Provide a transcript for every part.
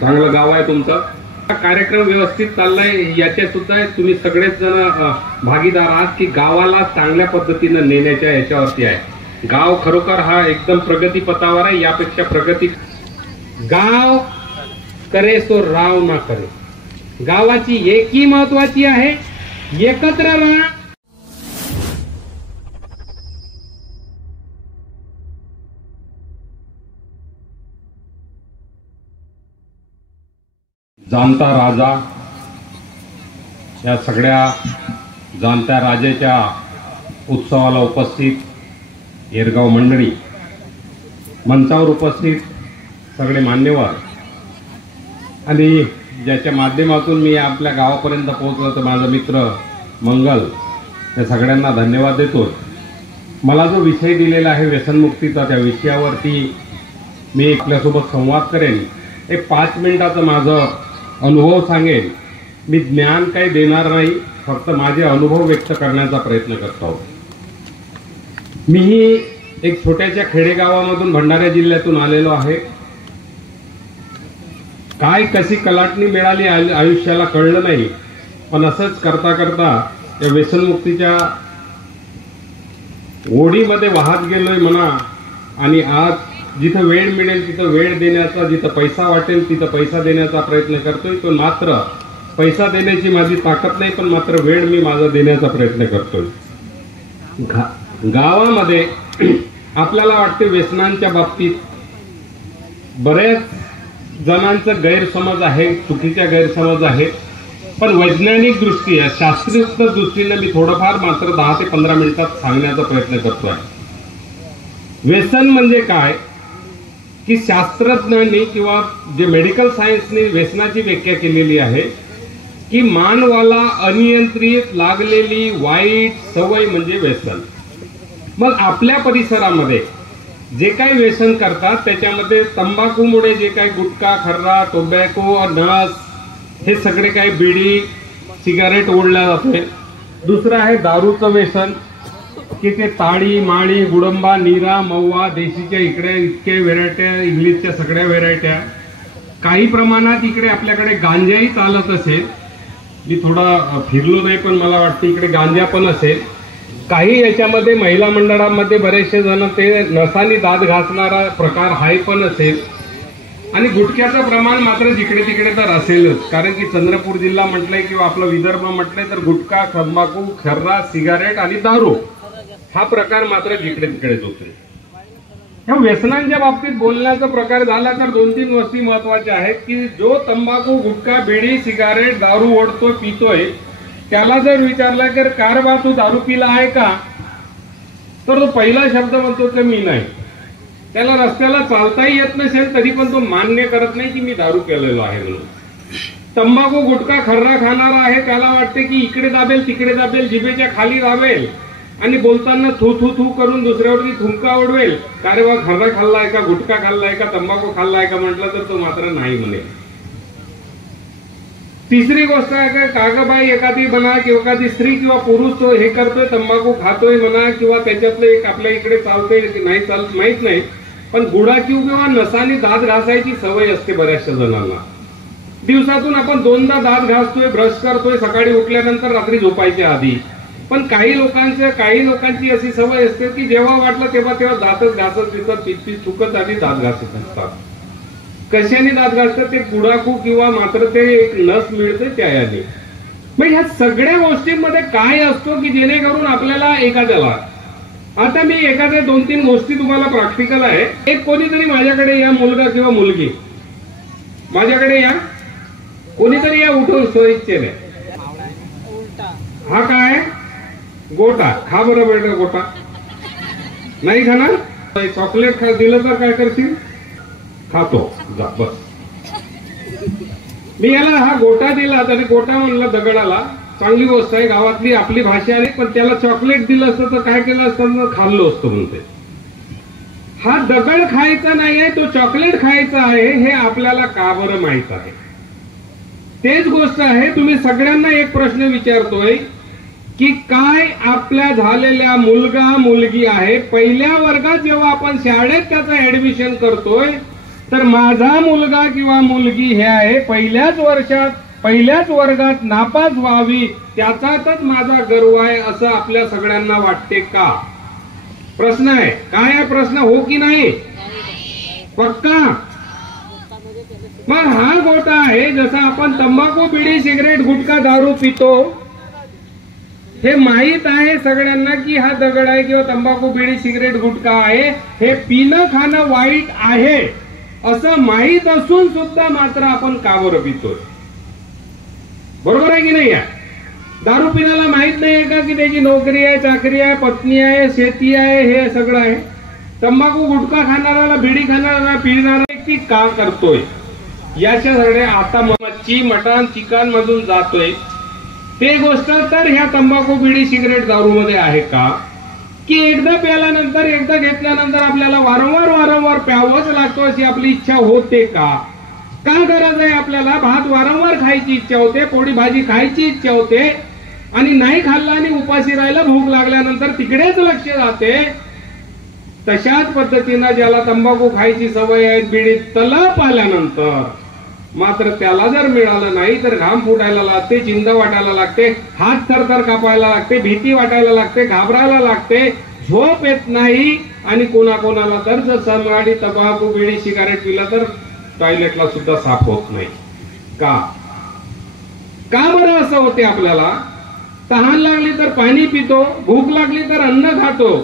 चांगलं गाव आहे तुमचं. कार्यक्रम व्यवस्थित चाललाय याचे सुद्धा तुम्ही सगळेच जण भागीदार आहात की गावाला चांगल्या पद्धतीने नेण्याच्या याच्यावरती आहे. गाव खरोखर हा एकदम प्रगती पथावर आहे. यापेक्षा प्रगती गाव करे सो राव ना करे. गावाची एकी महत्वाची आहे. एकत्र राहा. जाणता राजा या सगळ्या जाणत्या राजाच्या उत्सवाला उपस्थित येरगाव मंडळी, मंचावर उपस्थित सगळे मान्यवर आणि ज्याच्या माध्यमातून मी आपल्या गावापर्यंत पोहोचलो तर माझा मित्र मंगल, या सगळ्यांना धन्यवाद देतो. मला जो विषय दिलेला आहे व्यसनमुक्तीचा, त्या विषयावरती मी आपल्यासोबत संवाद करेन. एक 5 मिनिटाचं माझं अनुभव सांगेन. मी ज्ञान काही देणार नाही, फक्त माझे अनुभव व्यक्त करण्याचा प्रयत्न करतो. मीही एक छोट्याशा खेडेगावामधून भंडारा जिल्ह्यातून आलेलो आहे. काय कशी कलाटणी मिळाली आयुष्याला कळलं नाही, पण असंच करता करता या व्यसनमुक्तीच्या ओढीमध्ये वाहत गेलोय म्हणा. आणि आज जिथं वेळ मिळेल तिथं वेळ देण्याचा, जिथं पैसा वाटेल तिथं पैसा देण्याचा प्रयत्न करतोय. पण मात्र पैसा देण्याची माझी ताकद नाही, पण मात्र वेळ मी माझा देण्याचा प्रयत्न करतोय. गावामध्ये आपल्याला वाटते व्यसनांच्या बाबतीत बऱ्याच जणांचं गैरसमज आहे, चुकीच्या गैरसमज आहेत. पण वैज्ञानिक दृष्टी आहे, शास्त्रीय दृष्टीने मी थोडंफार मात्र 10 ते 15 मिनिटात सांगण्याचा प्रयत्न करतोय. व्यसन म्हणजे काय की शास्त्रज्ञांनी किंवा जे मेडिकल सायन्सने व्यसनाची व्याख्या केलेली आहे की मानवाला अनियंत्रित लागलेली वाईट सवय म्हणजे व्यसन. मग आपल्या परिसरामध्ये जे काही व्यसन करतात त्याच्यामध्ये तंबाखूमुळे जे काही गुटखा, खर्रा, टोबॅको, नस हे सगळे काही बिडी, सिगारेट ओढल्या जाते. दुसरं आहे दारूचं व्यसन की ते ताडी, माळी, गुडंबा, नीरा, मव्वा, देशीच्या इकडे इतके व्हेरायट्या, इंग्लिशच्या सगळ्या व्हेरायट्या. काही प्रमाणात इकडे आपल्याकडे गांजाही चालत असेल. मी थोडा फिरलो नाही, पण मला वाटतं इकडे गांजा पण असेल. काही याच्यामध्ये महिला मंडळांमध्ये बरेचसे जण ते नसानी दात घासणारा प्रकार हाय पण असेल. आणि गुटख्याचं प्रमाण मात्र जिकडे तिकडे तर असेलच, कारण की चंद्रपूर जिल्हा म्हटलंय किंवा आपला विदर्भ म्हटलंय तर गुटखा, तंबाखू, खर्रा, सिगारेट आणि दारू हा प्रकार मात्र जिकडे तिकडेच होते. ह्या व्यसनांच्या बाबतीत बोलण्याचा प्रकार झाला तर 2-3 गोष्टी महत्वाच्या आहेत की जो तंबाखू, गुटखा, बिडी, सिगारेट, दारू ओढतोय, पितोय, त्याला जर विचारला की कार बा तू दारू पिला आहे का, तर तो पहिला शब्द म्हणतो की मी नाही. त्याला रस्त्याला चालताही येत नसेल तरी पण तो मान्य करत नाही की मी दारू केलेलो आहे म्हणून. तंबाखू, गुटखा, खर्रा खाणारा आहे, त्याला वाटते की इकडे दाबेल तिकडे दाबेल, जिभेच्या खाली दाबेल आणि बोलताना थू थू थू करून दुसऱ्यावरती थुंका उडवेल. का रे बा खर्रा खाल्लाय का, गुटखा खाल्लाय का, तंबाखू खाल्लाय का म्हटलं तर तो मात्र नाही म्हणेल. तिसरी गोष्ट आहे का कागबाई एखादी म्हणा किंवा एखादी स्त्री किंवा पुरुष तो हे करतोय, तंबाखू खातोय म्हणा किंवा त्याच्यातलं एक आपल्या इकडे चालतंय की नाही चालत माहित नाही, पण गुडाची किंवा नसानी दात घासायची सवय असते बऱ्याचशा जणांना. दिवसातून आपण 2दा दात घासतोय, ब्रश करतोय, सकाळी उठल्यानंतर, रात्री झोपायच्या आधी. पण काही लोकांची अशी सवय असते की जेव्हा वाटलं तेव्हा दातच घासत दिसतात, पित चुकत आधी दात घासत असतात. कशाने दात घासतात ते गुडाखू किंवा मात्र ते एक नस मिळते त्याने. मग ह्या सगळ्या गोष्टींमध्ये काय असतो की जेणेकरून आपल्याला एखाद्याला, आता मी एखाद्या 2-3 गोष्टी तुम्हाला प्रॅक्टिकल आहे. एक कोणीतरी माझ्याकडे या, मुलगा किंवा मुलगी माझ्याकडे या, कोणीतरी या उठून स्वइच्छेने. हा काय गोटा खा बरं बेटा. गोटा नाही खाणार, चॉकलेट दिलं तर काय करशील, खातो जा बस. मी याला हा गोटा दिला तरी गोटा म्हणला दगडाला, चांगली गोष्ट आहे, गावातली आपली भाषा आहे. पण त्याला चॉकलेट दिलं असतं तर काय केलं असतं, खाल्लो असतो म्हणते. हा दगड खायचा नाहीये, तो चॉकलेट खायचा आहे हे आपल्याला का बरं माहित आहे. तेच गोष्ट आहे, तुम्ही सगळ्यांना एक प्रश्न विचारतोय की काय आपल्या झालेल्या मुलगा मुलगी आहे, पहिल्या वर्गात जेव्हा आपण शाळेत त्याचं ऍडमिशन करतोय तर माझा मुलगा किंवा मुलगी हे आहे पहिल्याच वर्गात नापास व्हावी त्याचाच माझा गर्व आहे असं आपल्या सगळ्यांना वाटते का? प्रश्न आहे. काय आहे प्रश्न? हो की नाही? पक्का? मग हा गोटा आहे. जसा आपण तंबाखू बिडी सिगरेट गुटखा दारू पितो हे माहीत आहे सगळ्यांना की हा दगड आहे किंवा तंबाखू बिडी सिगरेट गुटखा आहे, हे पिणं खाणं वाईट आहे असं माहीत असून सुद्धा मात्र आपण का बरं पितोय? बरोबर आहे की नाही? दारू पिण्याला माहित नाहीये का की त्याची नोकरी आहे, चाकरी आहे, पत्नी आहे, शेती आहे, हे सगळं आहे? तंबाखू गुटखा खाणाऱ्याला, बिडी खाणाऱ्याला, पिणारा व्यक्ती का करतोय? याच्याकडे आता मच्छी मटण चिकन मधून जातोय ते गोष्ट तर ह्या तंबाखू बिडी सिगरेट दारू मध्ये आहे का? की एकदा प्याल्यानंतर, एकदा घेतल्यानंतर आपल्याला वारंवार प्यावंच लागतो अशी आपली इच्छा होते का? का गरज आहे आपल्याला? भात वारंवार खायची इच्छा होते, पोळी भाजी खायची इच्छा होते आणि नाही खाल्ला आणि उपाशी राहायला भूक लागल्यानंतर तिकडेच लक्ष जाते. तशाच पद्धतीनं ज्याला तंबाखू खायची सवय आहे, बिडी तलप आल्यानंतर मात्र त्याला जर मिळालं नाही तर घाम फुटायला लागते, चिंता वाटायला लागते, हात थरथर कापायला लागते, भीती वाटायला लागते, घाबरायला लागते, झोप येत नाही आणि कोणाकोणाला तर जर सनवाडी तंबाखू बिडी सिगारेट पिलं तर टॉयलेटला सुद्धा साफ होत नाही. का बरं असं होते? आपल्याला तहान लागली तर पाणी पितो, भूक लागली तर अन्न खातो,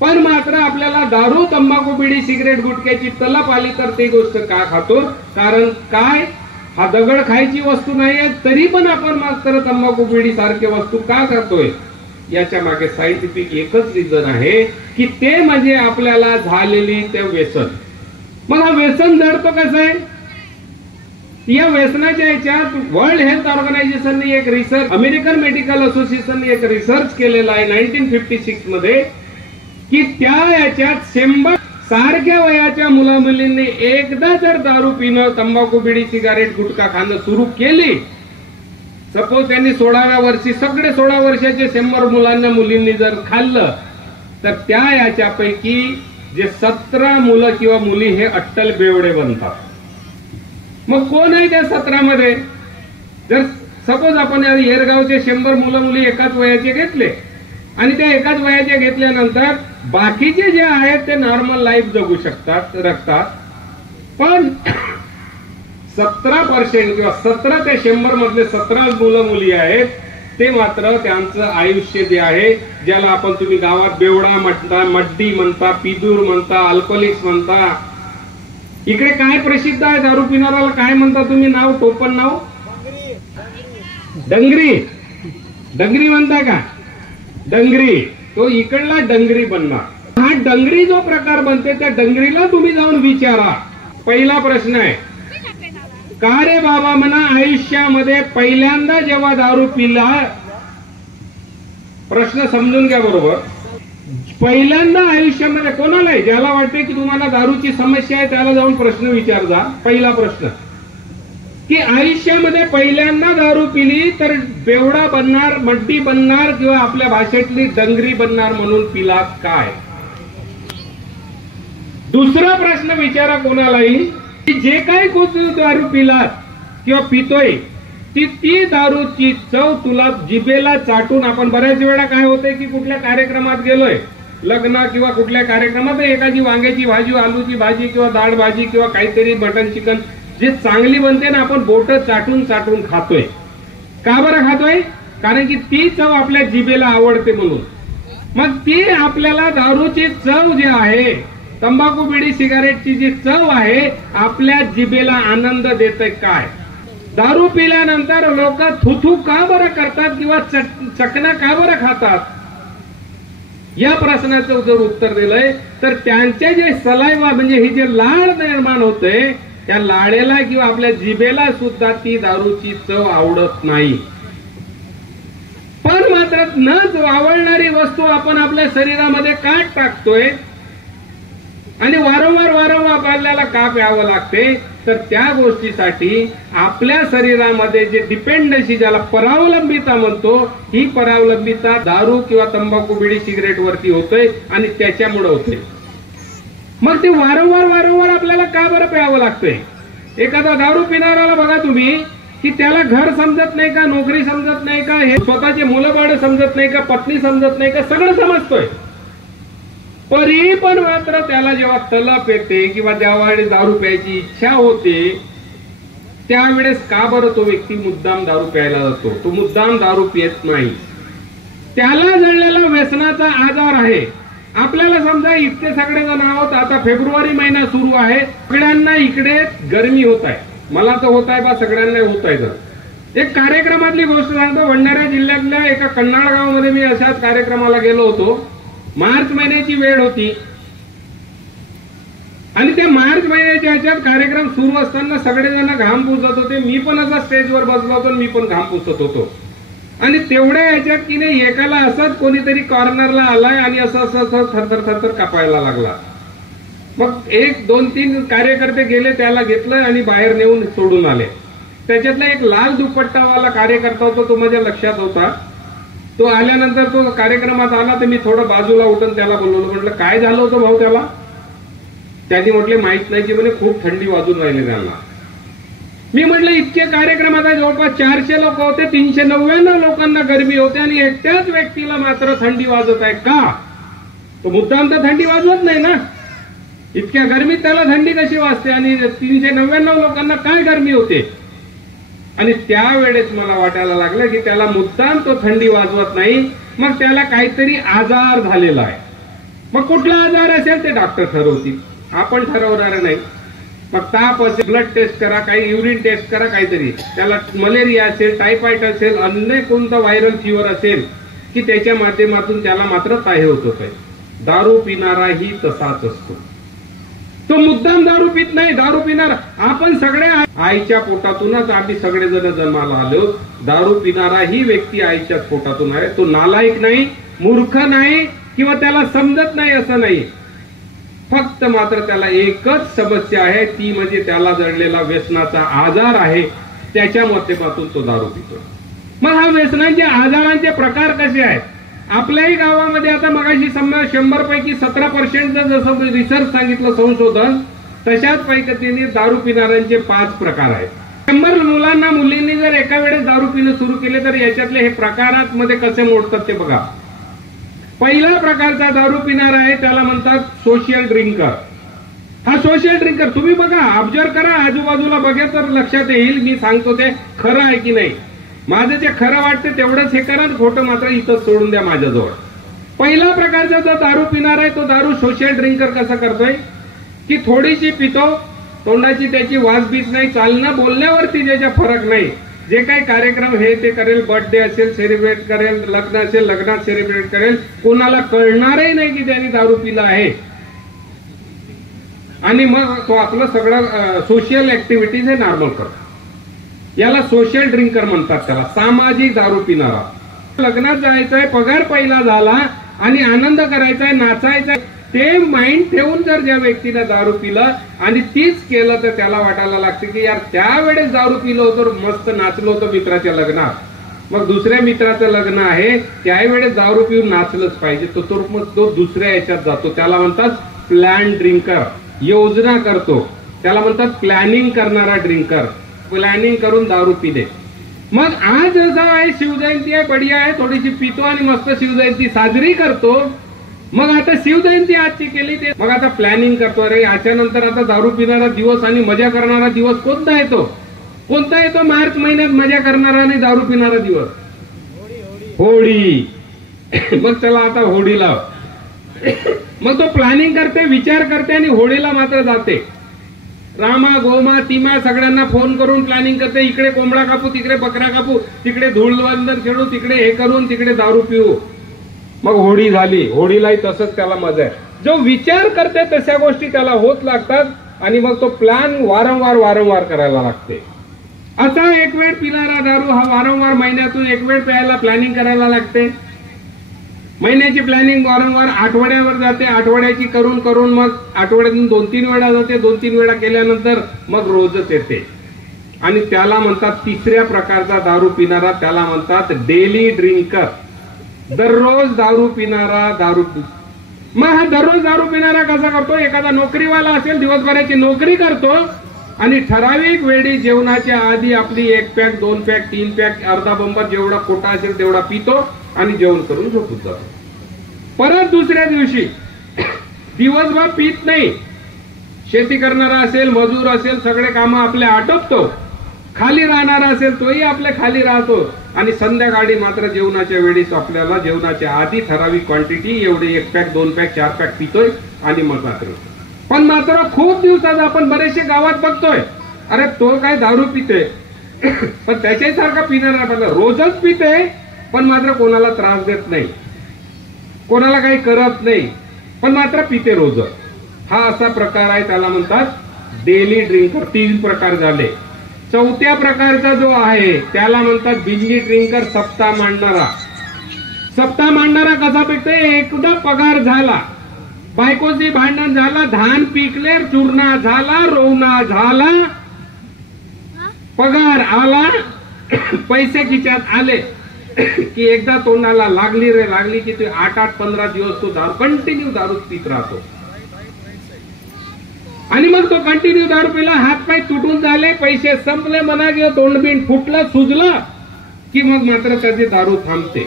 पण मात्र आपल्याला दारू तंबाखू बिडी सिगरेट गुटख्याची तलप आली तर ती गोष्ट का खातो? कारण काय? हा दगड खायची वस्तू नाहीये तरी पण आपण मात्र तंबाखू बिडी सारखे वस्तू का खातोय? याच्या मागे सायंटिफिक एकच रिझन आहे की ते म्हणजे आपल्याला झालेली ते व्यसन. मग हा व्यसन जडतो कसं आहे? या व्यसनाच्या याच्यात वर्ल्ड हेल्थ ऑर्गनायझेशनने एक रिसर्च, अमेरिकन मेडिकल असोसिएशनने एक रिसर्च केलेला आहे 1956 मध्ये की त्या याच्यात 100 सारख्या वयाच्या मुला मुलींनी एकदा जर दारू पिणं, तंबाखू बिडी सिगारेट गुटखा खाणं सुरू केली, सपोज त्यांनी 16व्या वर्षी सगळे 16 वर्षाचे 100 मुलांना मुलींनी जर खाल्लं तर त्या याच्यापैकी जे 17 मुलं किंवा मुली हे अट्टल बेवडे बनतात. मग कोण आहे त्या 17 मध्ये? जर सपोज आपण येरगावचे 100 मुलं मुली एकाच वयाचे घेतले आणि त्या एकाच वयाचे घेतल्यानंतर बाकीचे जे आहेत ते नॉर्मल लाईफ जगू शकतात, रखतात, पण 17% किंवा 17 ते 100 मधले 17 मुलं मुली आहेत ते मात्र त्यांचं आयुष्य जे आहे, ज्याला आपण तुम्ही गावात बेवडा म्हणता, मड्डी म्हणता, पिदूर म्हणता, अल्कोहोलिक्स म्हणता. इकडे काय प्रसिद्ध आहे दारू पिणाऱ्याला? काय म्हणता तुम्ही नाव? टोपण नाव? डंगरी. डंगरी म्हणता का? डंगरी. तो इकडला डंगरी बनणार. हा डंगरी जो प्रकार बनते त्या डंगरीला तुम्ही जाऊन विचारा. पहिला प्रश्न आहे, का रे बाबा म्हणा आयुष्यामध्ये पहिल्यांदा जेव्हा दारू पिला, प्रश्न समजून घ्या बरोबर, पहिल्यांदा आयुष्यामध्ये कोणालाही ज्याला वाटते की तुम्हाला दारूची समस्या आहे त्याला जाऊन प्रश्न विचार जा. पहिला प्रश्न की आयुष्यामध्ये पहिल्यांदा दारू पिली तर बेवडा बनणार, मड्डी बनणार किंवा आपल्या भाषेतली डंगरी बनणार म्हणून पिला काय? दुसरा प्रश्न विचारा कोणालाही की जे काही दारू पिलात किंवा पितोय ती दारूची चव तुला जिभेला चाटून, आपण बऱ्याच वेळा काय होते की कुठल्या कार्यक्रमात गेलोय, लग्न किंवा कुठल्या कार्यक्रमात एखादी वांग्याची भाजी, आलूची भाजी किंवा डाळ भाजी किंवा काहीतरी मटन चिकन जे चांगली बनते ना, आपण बोट चाटून चाटून खातोय. का बरं खातोय? कारण की ती चव आपल्या जिभेला आवडते म्हणून. मग ती आपल्याला दारूची चव जी आहे, तंबाखू बिडी सिगारेटची जी चव आहे, आपल्या जिभेला आनंद देते काय? दारू पिल्यानंतर लोक थुथू का बरं करतात किंवा चकना का बरं खातात? या प्रश्नाचं जर उत्तर दिलंय तर त्यांचे जे सलाइवा म्हणजे ही जे लाळ निर्माण होते त्या लाळेला किंवा आपल्या जिभेला सुद्धा ती दारूची चव आवडत नाही. पण मात्र न आवडणारी वस्तू आपण आपल्या शरीरामध्ये का टाकतोय आणि वारंवार आपल्याला का प्यावं लागते? तर त्या गोष्टीसाठी आपल्या शरीरामध्ये जे डिपेंडन्सी, ज्याला परावलंबिता म्हणतो, ही परावलंबिता दारू किंवा तंबाखू बिडी सिगरेट वरती होते आणि त्याच्यामुळे होते. मग ते वारंवार आपल्याला का बरं प्यावं लागतंय? एखादा दारू पिणाऱ्याला बघा तुम्ही की त्याला घर समजत नाही का, नोकरी समजत नाही का, हे स्वतःचे मुलं बाळ समजत नाही का, पत्नी समजत नाही का, सगळं समजतोय, तरी पण मात्र त्याला जेव्हा तलप येते किंवा ज्यावेळेस दारू प्यायची इच्छा होते त्यावेळेस का बरं तो व्यक्ती मुद्दाम दारू प्यायला जातो? तो मुद्दाम दारू पित नाही, त्याला जळलेला व्यसनाचा आजार आहे. आपल्याला समजा इतके सगळे जण आहोत, आता फेब्रुवारी महिना सुरू आहे, सगळ्यांना इकडे गरमी होत आहे, मला तर होत आहे बा, सगळ्यांना होत आहे. एक कार्यक्रमातली गोष्ट सांगतो. भंडारा जिल्ह्यातल्या एका कन्नाड गावामध्ये मी अशाच कार्यक्रमाला गेलो होतो. मार्च महिन्याची वेळ होती आणि त्या मार्च महिन्याच्या ह्याच्यात कार्यक्रम सुरू असताना सगळेजण घाम पुसत होते. मी पण असा स्टेजवर बसलो होतो, मी पण घाम पुसत होतो. आणि तेवढ्या ह्याच्यात की नाही एकाला असंच कोणीतरी कॉर्नरला आलाय आणि असं थरथर कापायला लागला. मग 1, 2, 3 कार्यकर्ते गेले, त्याला घेतलं आणि बाहेर नेऊन सोडून आले. त्याच्यातला एक लाल दुपट्टावाला कार्यकर्ता होता, तो माझ्या लक्षात होता. तो आल्यानंतर तो कार्यक्रमात आला तर मी थोडं बाजूला उठून त्याला बोलवलं, म्हटलं काय झालं होतं भाऊ त्याला? त्यांनी म्हटले माहित नाही की म्हणे खूप थंडी वाजून राहिली त्यांना. मी म्हटलं इतके कार्यक्रम आता जवळपास 400 लोक होते, 399 लोकांना गरमी होते आणि एकट्याच व्यक्तीला मात्र थंडी वाजत आहे का? तो मुद्दाम तर थंडी वाजवत नाही ना, इतक्या गरमीत त्याला थंडी कशी वाजते? आणि 399 लोकांना काय गरमी होते? आणि त्यावेळेस मला वाटायला लागलं की त्याला मुद्दाम तो थंडी वाजवत नाही, मग त्याला काहीतरी आजार झालेला आहे. मग कुठला आजार असेल ते डॉक्टर ठरवतील, आपण ठरवणार नाही. मग ताप असेल, ब्लड टेस्ट करा, काही युरिन टेस्ट करा, काहीतरी त्याला मलेरिया असेल, टायफॉइड असेल, अन्य कोणता व्हायरल फिवर असेल की त्याच्या माध्यमातून त्याला मात्र काय होत होत. दारू पिणाराही तसाच असतो, तो मुद्दाम दारू पित नाही. दारू पिणारा आपण सगळे आईच्या पोटातूनच आम्ही सगळेजण जन्माला आलो. दारू पिणारा ही व्यक्ती आईच्याच पोटातून आहे. तो नालायक नाही, मूर्ख नाही किंवा त्याला समजत नाही असं नाही. फक्त मात्र त्याला एकच समस्या आहे, ती म्हणजे त्याला जडलेला व्यसनाचा आजार आहे, त्याच्या माध्यमातून तो दारू पितो. मग हा व्यसनांचे आजारांचे प्रकार कसे आहेत? आपल्याही गावामध्ये आता मगाशी 100 पैकी 17% जसं रिसर्च सांगितलं संशोधन, तशाच पद्धतीने दारू पिणाऱ्यांचे 5 प्रकार आहेत. 100 मुलांना मुलींनी जर एका वेळेस दारू पिणं सुरू केले तर याच्यातले हे प्रकारात मध्ये कसे मोडतात ते बघा. पहिला प्रकारचा दारू पिणारा आहे त्याला म्हणतात सोशल ड्रिंकर. हा सोशल ड्रिंकर तुम्ही बघा, ऑब्झर्व करा, आजूबाजूला बघा तर लक्षात येईल मी सांगतो ते खरं आहे की नाही. माझं जे खरं वाटतं तेवढंच हे करा, खोटं मात्र इथंच सोडून द्या माझ्याजवळ. पहिला प्रकारचा जो दारू पिणारा आहे तो दारू सोशल ड्रिंकर कसा करतोय की थोडीशी पितो, तोंडाची त्याची वासबीस नाही, चालणं बोलण्यावरती त्याचा फरक नाही. जे काही कार्यक्रम हे ते करेल, बर्थडे असेल सेलिब्रेट करेल, लग्न असेल लग्नात सेलिब्रेट करेल, कोणाला कळणारही नाही की त्यांनी दारू पिला आहे. आणि मग तो आपलं सगळं सोशल ऍक्टिव्हिटीज हे नॉर्मल करतो. याला सोशल ड्रिंकर म्हणतात, त्याला सामाजिक दारू पिणारा. लग्नात जायचंय, पगार पहिला झाला आणि आनंद करायचाय, नाचायचाय, ते माइंड ठेवून जर ज्या व्यक्तीने दारू पिलं आणि तीच केलं तर त्याला वाटायला लागते की यार त्यावेळेस दारू पिलं होतं, मस्त नाचलो होतो मित्राच्या लग्नात, मग दुसऱ्या मित्राचं लग्न आहे त्यावेळेस दारू पिऊन नाचलंच पाहिजे. मग तो दुसऱ्या याच्यात जातो, त्याला म्हणतात प्लॅन ड्रिंकर. योजना करतो, त्याला म्हणतात प्लॅनिंग करणारा ड्रिंकर. प्लॅनिंग करून दारू पिणे. मग आज जसा आहे शिवजयंती आहे, बढिया आहे, थोडीशी पितो आणि मस्त शिवजयंती साजरी करतो. मग आता शिवजयंती आजची केली ते मग आता प्लॅनिंग करतो, अरे याच्यानंतर आता दारू पिणारा दिवस आणि मजा करणारा दिवस कोणता येतो? कोणता येतो मार्च महिन्यात मजा करणारा आणि दारू पिणारा दिवस? होळी. मग चला आता होळीला. मग तो प्लॅनिंग करते, विचार करते आणि होळीला मात्र जाते. रामा गोमा तिमा सगळ्यांना फोन करून प्लॅनिंग करते, इकडे कोंबडा कापू, तिकडे बकरा कापू, तिकडे धुळवंदन खेळू, तिकडे हे करून, तिकडे दारू पिऊ. मग होळी झाली. होळीलाही तसंच त्याला मजा आहे. जो विचार करते तशा गोष्टी त्याला होत लागतात आणि मग तो प्लॅन वारंवार करायला लागते. असा एक वेळ पिणारा दारू हा वारंवार महिन्यातून एक वेळ प्यायला प्लॅनिंग करायला लागते. महिन्याची प्लॅनिंग वारंवार आठवड्यावर जाते, आठवड्याची करून मग आठवड्यातून 2-3 वेळा जाते, 2-3 वेळा केल्यानंतर मग रोजच येते. आणि त्याला म्हणतात तिसऱ्या प्रकारचा दारू पिणारा, त्याला म्हणतात डेली ड्रिंकर. दररोज दारू पिणारा, दारू मग हा दररोज दारू पिणारा कसा करतो? एखादा नोकरीवाला असेल, दिवसभराची नोकरी करतो आणि ठराविक वेळी जेवणाच्या आधी आपली 1 पॅक 2 पॅक 3 पॅक अर्धा बंबर जेवढा कोटा असेल तेवढा पितो आणि जेवण करून झोपून जातो. परत दुसऱ्या दिवशी दिवसभर पित नाही. शेती करणारा असेल, मजूर असेल, सगळे कामं आपले आटोपतो. खाली राहणारा असेल तोही आपल्या खाली राहतो आणि संध्याकाळी मात्र जेवणाच्या वेळेस आपल्याला जेवणाच्या आधी ठराविक क्वांटिटी एवढे 1 पॅक 2 पॅक 4 पॅक पितोय आणि मग मात्र खूप दिवसात आपण बरेचसे गावात बघतोय, अरे तो काय दारू पिते पण त्याच्यासारखा पिणारा आपल्याला रोजच पिते, पण मात्र कोणाला त्रास देत नाही, कोणाला काही करत नाही, पण मात्र पिते रोज. हा असा प्रकार आहे, त्याला म्हणतात डेली ड्रिंकर. 3 प्रकार झाले. 4थ्या प्रकारचा जो आहे त्याला म्हणतात बिंजी ड्रिंकर, सप्ताह मांडणारा. सप्ताह मांडणारा कसा पिकतो? एकदा पगार झाला, बायकोशी भांडण झालं, धान पिकले, चूर्णा झाला, रोवणा झाला, पगार आला, पैसे खिच्यात आले की एकदा तोंडाला लागली की ते 8-8 15 दिवस तो दारू कंटिन्यू दारू पित राहतो. आणि मग तो कंटिन्यू दारू पिला, हातपाय तुटून झाले, पैसे संपले म्हणा किंवा तोंडबिंड फुटलं सुजलं की मग मात्र त्याची दारू थांबते.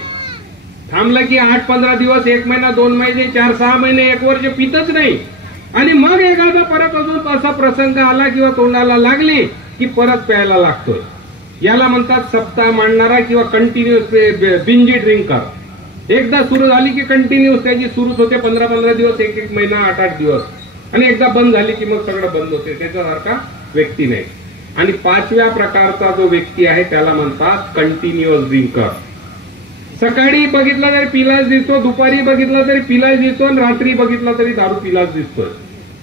थांबलं की 8-15 दिवस, 1 महिना, 2 महिने, 4-6 महिने, 1 वर्ष पितच नाही. आणि मग एखादा परत अजून असा प्रसंग आला किंवा तोंडाला लागली की परत प्यायला लागतोय. याला म्हणतात सप्ताह मांडणारा किंवा कंटिन्युअस बिंजी ड्रिंकर. एकदा सुरू झाली की कंटिन्युअस त्याची सुरूच होते, 15-15 दिवस, 1-1 महिना, 8-8 दिवस, आणि एकदा बंद झाली की मग सगळं बंद होते. त्याच्यासारखा व्यक्ती नाही. आणि 5व्या प्रकारचा जो व्यक्ती आहे त्याला म्हणतात कंटिन्युअस ड्रिंकर. सकाळी बघितला तरी पिलाच दिसतो, दुपारी बघितला तरी पिलाच दिसतो, आणि रात्री बघितला तरी दारू पिलाच दिसतोय.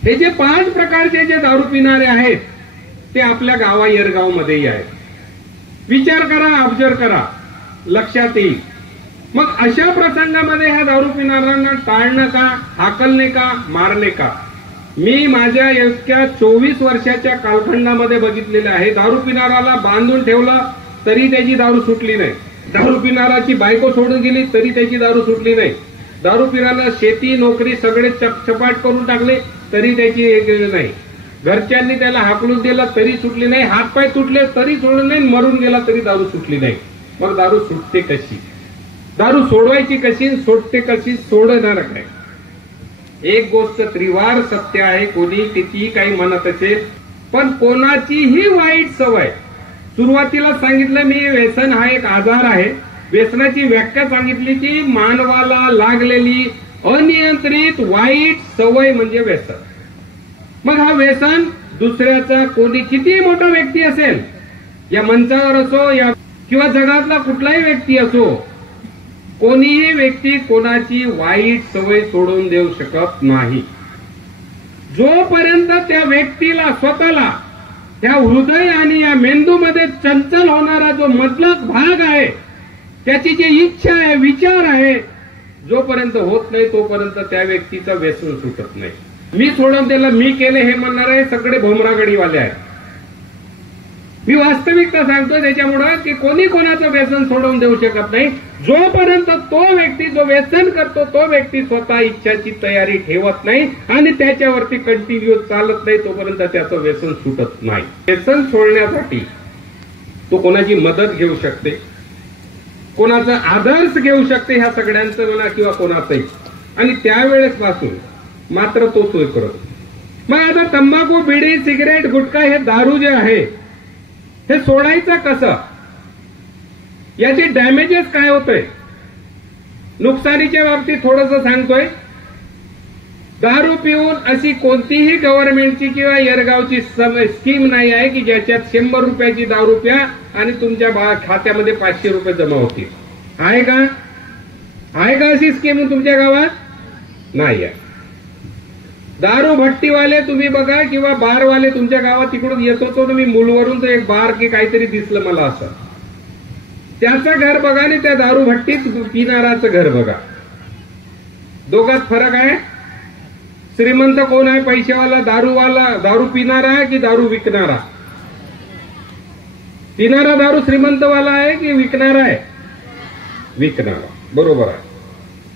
हे जे 5 प्रकारचे जे दारू पिणारे आहेत ते आपल्या गावा येरगावमध्येही आहेत. विचार करा, ऑब्झर्व करा, लक्षात येईल. मग अशा प्रसंगामध्ये ह्या दारू पिणाऱ्यांना टाळणं का, हाकलणे का, मारणे का? मी माझ्या इतक्या 24 वर्षाच्या कालखंडामध्ये बघितलेले आहे. दारू पिणाऱ्याला बांधून ठेवलं तरी त्याची दारू सुटली नाही. दारू पिणाराची बायको सोडून गेली तरी त्याची दारू सुटली नाही. दारू पिणारा शेती नोकरी सगळे चपाट करून टाकले तरी त्याची गेली नाही. घरच्यांनी त्याला हाकलून दिला तरी सुटली नाही. हातपाय तुटले तरी सोडून नाही. मरून गेला तरी दारू सुटली नाही. मग दारू सुटते कशी? दारू सोडवायची कशी? सोडते कशी? सोडणार काय? एक गोष्ट त्रिवार सत्य आहे. कोणी कितीही काही म्हणत असेल, पण कोणाचीही वाईट सवय, सुरुवातीला सांगितलं मी, व्यसन हा एक आजार आहे. व्यसनाची व्याख्या सांगितली की मानवाला लागलेली अनियंत्रित वाईट सवय म्हणजे व्यसन. मग हा व्यसन दुसऱ्याचा कोणी कितीही मोठा व्यक्ती असेल, या मंचावर असो या किंवा जगातला कुठलाही व्यक्ती असो, कोणीही व्यक्ती कोणाची वाईट सवय सोडून देऊ शकत नाही. जोपर्यंत त्या व्यक्तीला स्वतःला त्या हृदय आणि या मेंदूमध्ये चंचल होणारा जो मधला भाग आहे, त्याची जी इच्छा आहे, विचार आहे, जोपर्यंत होत नाही तोपर्यंत त्या व्यक्तीचं व्यसन सुटत नाही. मी सोडून दिलं, मी केले हे म्हणणारे सगळे भोमरागडीवाले आहेत. मी वास्तविकता सांगतोय त्याच्यामुळं की कोणी कोणाचं व्यसन सोडवून देऊ शकत नाही. जोपर्यंत तो व्यक्ती जो व्यसन करतो तो व्यक्ती स्वतः इच्छाची तयारी ठेवत नाही आणि त्याच्यावरती कंटिन्यू चालत नाही तोपर्यंत त्याचं व्यसन सुटत नाही. व्यसन सोडण्यासाठी तो कोणाची मदत घेऊ शकते, कोणाचा आदर्श घेऊ शकते, ह्या सगळ्यांचं म्हणा किंवा कोणाचंही, आणि त्यावेळेस पासून मात्र तो सोय करतो. मग आता तंबाखू, बिडी, सिगरेट, गुटखा हे दारू जे आहे हे सोडायचं कसं? याचे डॅमेजेस काय होतंय? नुकसानीच्या बाबतीत थोडंसं सांगतोय. दारू पिऊन अशी कोणतीही गव्हर्नमेंटची किंवा येरगावची स्कीम नाही आहे की ज्याच्यात 100 रुपयाची दारू प्या आणि तुमच्या खात्यामध्ये 500 रुपये जमा होतील. आहे का? आहे का अशी स्कीम तुमच्या गावात? नाही आहे. दारू भट्टीवाले तुम्ही बघा किंवा बारवाले तुमच्या गावात, तिकडून येत होतो तुम्ही मूलवरून, तर एक बार की काहीतरी दिसलं मला असं, त्याचं घर बघा आणि त्या दारू भट्टीत पिणाराचं घर बघा. दोघात फरक आहे. श्रीमंत कोण आहे? पैशावाला, दारूवाला, दारू पिणारा की दारू विकणारा? पिणारा दारू श्रीमंतवाला आहे की विकणारा आहे? विकणारा. बरोबर आहे,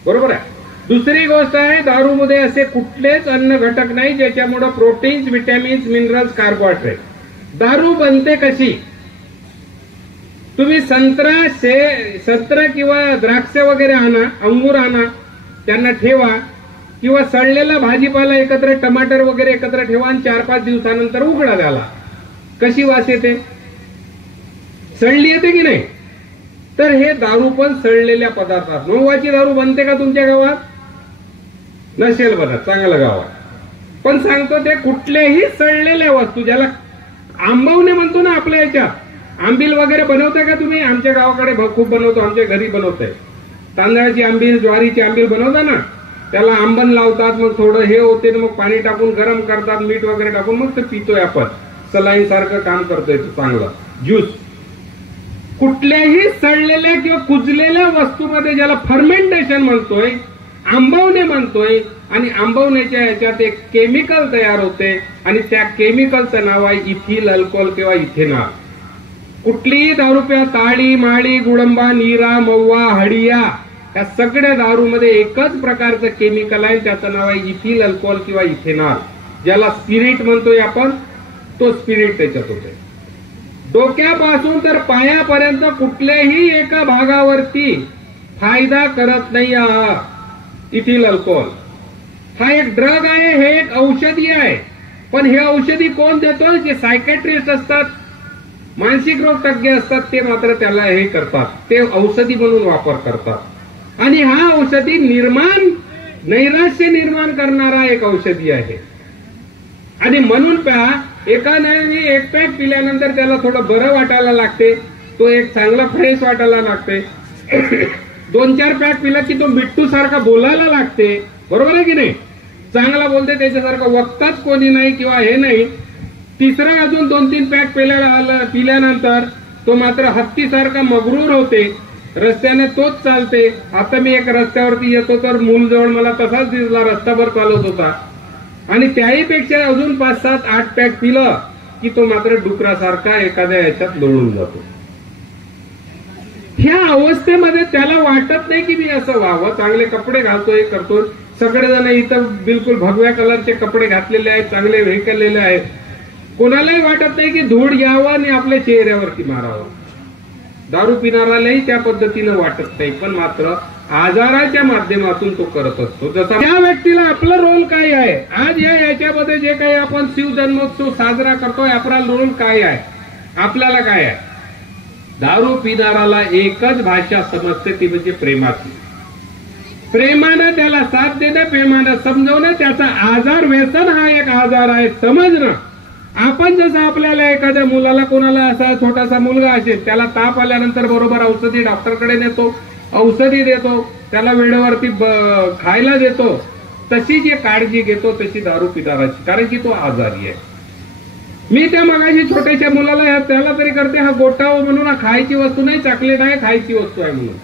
बरोबर आहे. दुसरी गोष्ट आहे, दारूमध्ये असे कुठलेच अन्न घटक नाही ज्याच्यामुळे प्रोटीन्स, विटॅमिन्स, मिनरल्स, कार्बोहायड्रेट. दारू बनते कशी? तुम्ही संत्रा किंवा द्राक्ष वगैरे आणा, अंगूर आणा, त्यांना ठेवा, किंवा सडलेला भाजीपाला एकत्र, टमाटर वगैरे एकत्र ठेवा आणि 4-5 दिवसानंतर उघडा त्याला. कशी वास येते? सडली येते की नाही? तर हे दारू पण सडलेल्या पदार्थात. महुवाची दारू बनते का तुमच्या गावात? नसेल बनत, चांगलं गाव आहे. पण सांगतो ते कुठल्याही सडलेल्या वस्तू, ज्याला आंबवणे म्हणतो ना आपल्या याच्यात, आंबील वगैरे बनवताय का तुम्ही? आमच्या गावाकडे खूप बनवतो, आमच्या घरी बनवताय. तांदळाची आंबील, ज्वारीची आंबील बनवता ना, त्याला आंबण लावतात, मग थोडं हे होते, मग पाणी टाकून गरम करतात, मीठ वगैरे टाकून, मग ते पितोय आपण. सलाईन सारखं काम करतोय चांगलं ज्यूस. कुठल्याही सडलेल्या किंवा कुजलेल्या वस्तूमध्ये, ज्याला फर्मेंटेशन म्हणतोय, आंबवणे म्हणतोय, आणि आंबवण्याच्या याच्यात एक केमिकल तयार होते आणि त्या केमिकलचं नाव आहे इथिल अल्कोहोल किंवा इथेनॉल. कुठलीही दारू प्या, ताळी, माळी, गुळंबा, नीरा, महुवा, हडिया, या सगळ्या दारूमध्ये एकच प्रकारचं केमिकल आहे, त्याचं नाव आहे इथिल अल्कोहोल किंवा इथेनॉल. ज्याला स्पिरिट म्हणतोय आपण, तो स्पिरिट त्याच्यात होते. डोक्यापासून तर पायापर्यंत कुठल्याही एका भागावरती फायदा करत नाही इथिल अल्कोहोल. हा एक ड्रग आहे, हे एक औषधी आहे. पण हे औषधी कोण देतो? जे सायकॅट्रिस्ट असतात, मानसिक रोग तज्ञ असतात, ते मात्र त्याला हे करतात, ते औषधी म्हणून वापर करतात. आणि हा औषधी नैराश्य निर्माण करणारा एक औषधी आहे. आणि म्हणून पहा, एकाने एक पॅक पिल्यानंतर त्याला थोडं बरं वाटायला लागते, तो एक चांगला फ्रेश वाटायला लागते. 2-4 पॅक पिला की तो बिट्टू सारखा बोलायला लागते, बरोबर आहे की नाही? चांगला बोलते, त्याच्यासारखं वक्ताच कोणी नाही किंवा हे नाही. तिसरा अजून 2-3 पॅक पिल्यानंतर तो मात्र हत्तीसारखा मगरूर होते, रस्त्याने तोच चालते. आता मी एक रस्त्यावरती येतो तर मूलजवळ मला तसाच दिसला, रस्ताभर चालत होता. आणि त्याहीपेक्षा अजून 5-7-8 पॅक पिलं की तो मात्र डुकरासारखा एखाद्या याच्यात लोळून जातो. ह्या अवस्थेमध्ये त्याला वाटत नाही की मी असं व्हावं, चांगले कपडे घालतोय, करतोय. सगळेजण इथं बिलकुल भगव्या कलरचे कपडे घातलेले आहेत, चांगले वेळकलेले आहेत. कोणालाही वाटत नाही की धूळ घ्यावं आणि आपल्या चेहऱ्यावरती मारावं. दारू पिणारालाही त्या पद्धतीनं वाटत नाही, पण मात्र आजाराच्या माध्यमातून तो करत असतो. जसा त्या व्यक्तीला आपला रोल काय आहे? आज याच्यामध्ये जे काही आपण शिवजन्मोत्सव साजरा करतोय, आपला रोल काय आहे? आपल्याला काय आहे? दारू पिणाराला एकच भाषा समजते, ती म्हणजे प्रेमाची. प्रेमानं त्याला साथ देणं, प्रेमानं समजवणं. त्याचा आजार, व्यसन हा एक आजार आहे, समजणं. आपण जसं आपल्याला एखाद्या मुलाला, कोणाला असा छोटासा मुलगा असेल, त्याला ताप आल्यानंतर बरोबर औषधी डॉक्टरकडे नेतो, औषधी देतो, त्याला वेळेवरती खायला देतो, तशी जी काळजी घेतो तशी दारू पिणाराची, कारण की तो आजारी आहे. मी त्या मगाशी छोट्याशा मुलाला त्याला तरी करते, हा गोटाव म्हणून, हा खायची वस्तू नाही, चॉकलेट आहे, खायची वस्तू आहे म्हणून.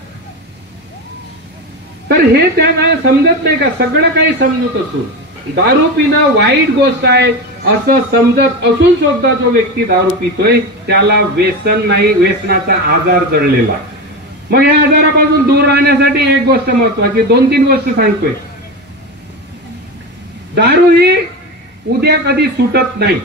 तर हे त्यांना समजत नाही का? सगळं काही समजत असून दारू पिणं वाईट गोष्ट आहे असं समजत असून सुद्धा जो व्यक्ती दारू पितोय त्याला व्यसन नाही, व्यसनाचा आजार जडलेला. मग या आजारापासून दूर राहण्यासाठी एक गोष्ट महत्वाची, 2-3 गोष्ट सांगतोय. दारू ही उद्या कधी सुटत नाही.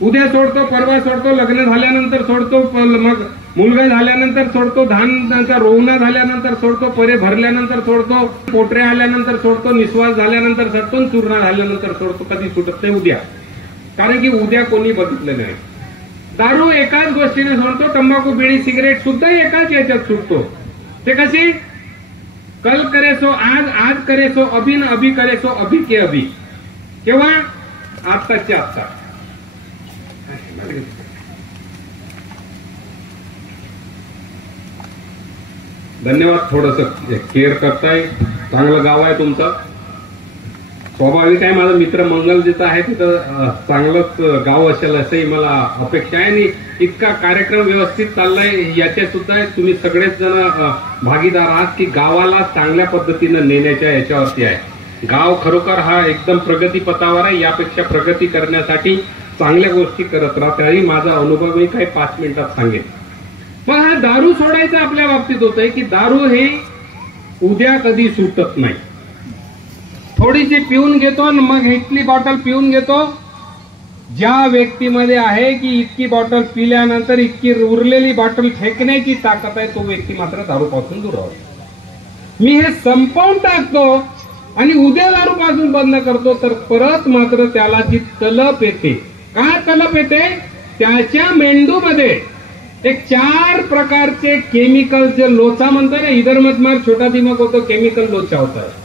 उद्या सोडतो, परवा सोडतो, लग्न झाल्यानंतर सोडतो, मग मुलगा झाल्यानंतर सोडतो, धानाचा रोवणा झाल्यानंतर सोडतो, परे भरल्यानंतर सोडतो, पोटऱ्या आल्यानंतर सोडतो, निश्वास झाल्यानंतर सोडतो, चूर्ण झाल्यानंतर सोडतो. कधी सुटत नाही उद्या, कारण की उद्या कोणी बघितलं नाही. दारू एकाच गोष्टीने सोडतो, तंबाखू, बिडी, सिगरेट सुद्धा एकाच याच्यात सुटतो. ते कशी? कल करे सो आज, आज करे सो अभी, न अभी करे सो अभी के अभी. केव्हा? आत्ताच्या आत्ता. धन्यवाद. थोडंसं केअर करताय, चांगलं गाव आहे तुमचं. स्वाभाविक आहे, माझा मित्र मंगल जिथं आहे तिथं चांगलंच गाव असेल असंही मला अपेक्षा आहे. आणि इतका कार्यक्रम व्यवस्थित चाललाय, याच्या सुद्धा तुम्ही सगळेच जण भागीदार आहात की गावाला चांगल्या पद्धतीनं नेण्याच्या याच्यावरती आहे. गाव खरोखर हा एकदम प्रगतीपथावर आहे. यापेक्षा प्रगती करण्यासाठी चांगल्या गोष्टी करत राहा. त्याही माझा अनुभव मी काही 5 मिनिटात सांगेन. मग हा दारू सोडायचा आपल्या बाबतीत होतंय की दारू हे उद्या कधी सुटत नाही. थोडीशी पिऊन घेतो आणि मग इथली बॉटल पिऊन घेतो. ज्या व्यक्तीमध्ये आहे की इतकी बॉटल पिल्यानंतर इतकी उरलेली बॉटल फेकण्याची ताकद आहे, तो व्यक्ती मात्र दारूपासून दूर राहतो. मी हे संपवून टाकतो आणि उद्या दारूपासून बंद करतो, तर परत मात्र त्याला जी तलप येते. का तलप येते? त्याच्या मेंदूमध्ये एक 4 प्रकारचे केमिकल, जे लोचा म्हणतो ना, इधर मत मार छोटा दिमाग होतो, केमिकल लोचा होता है.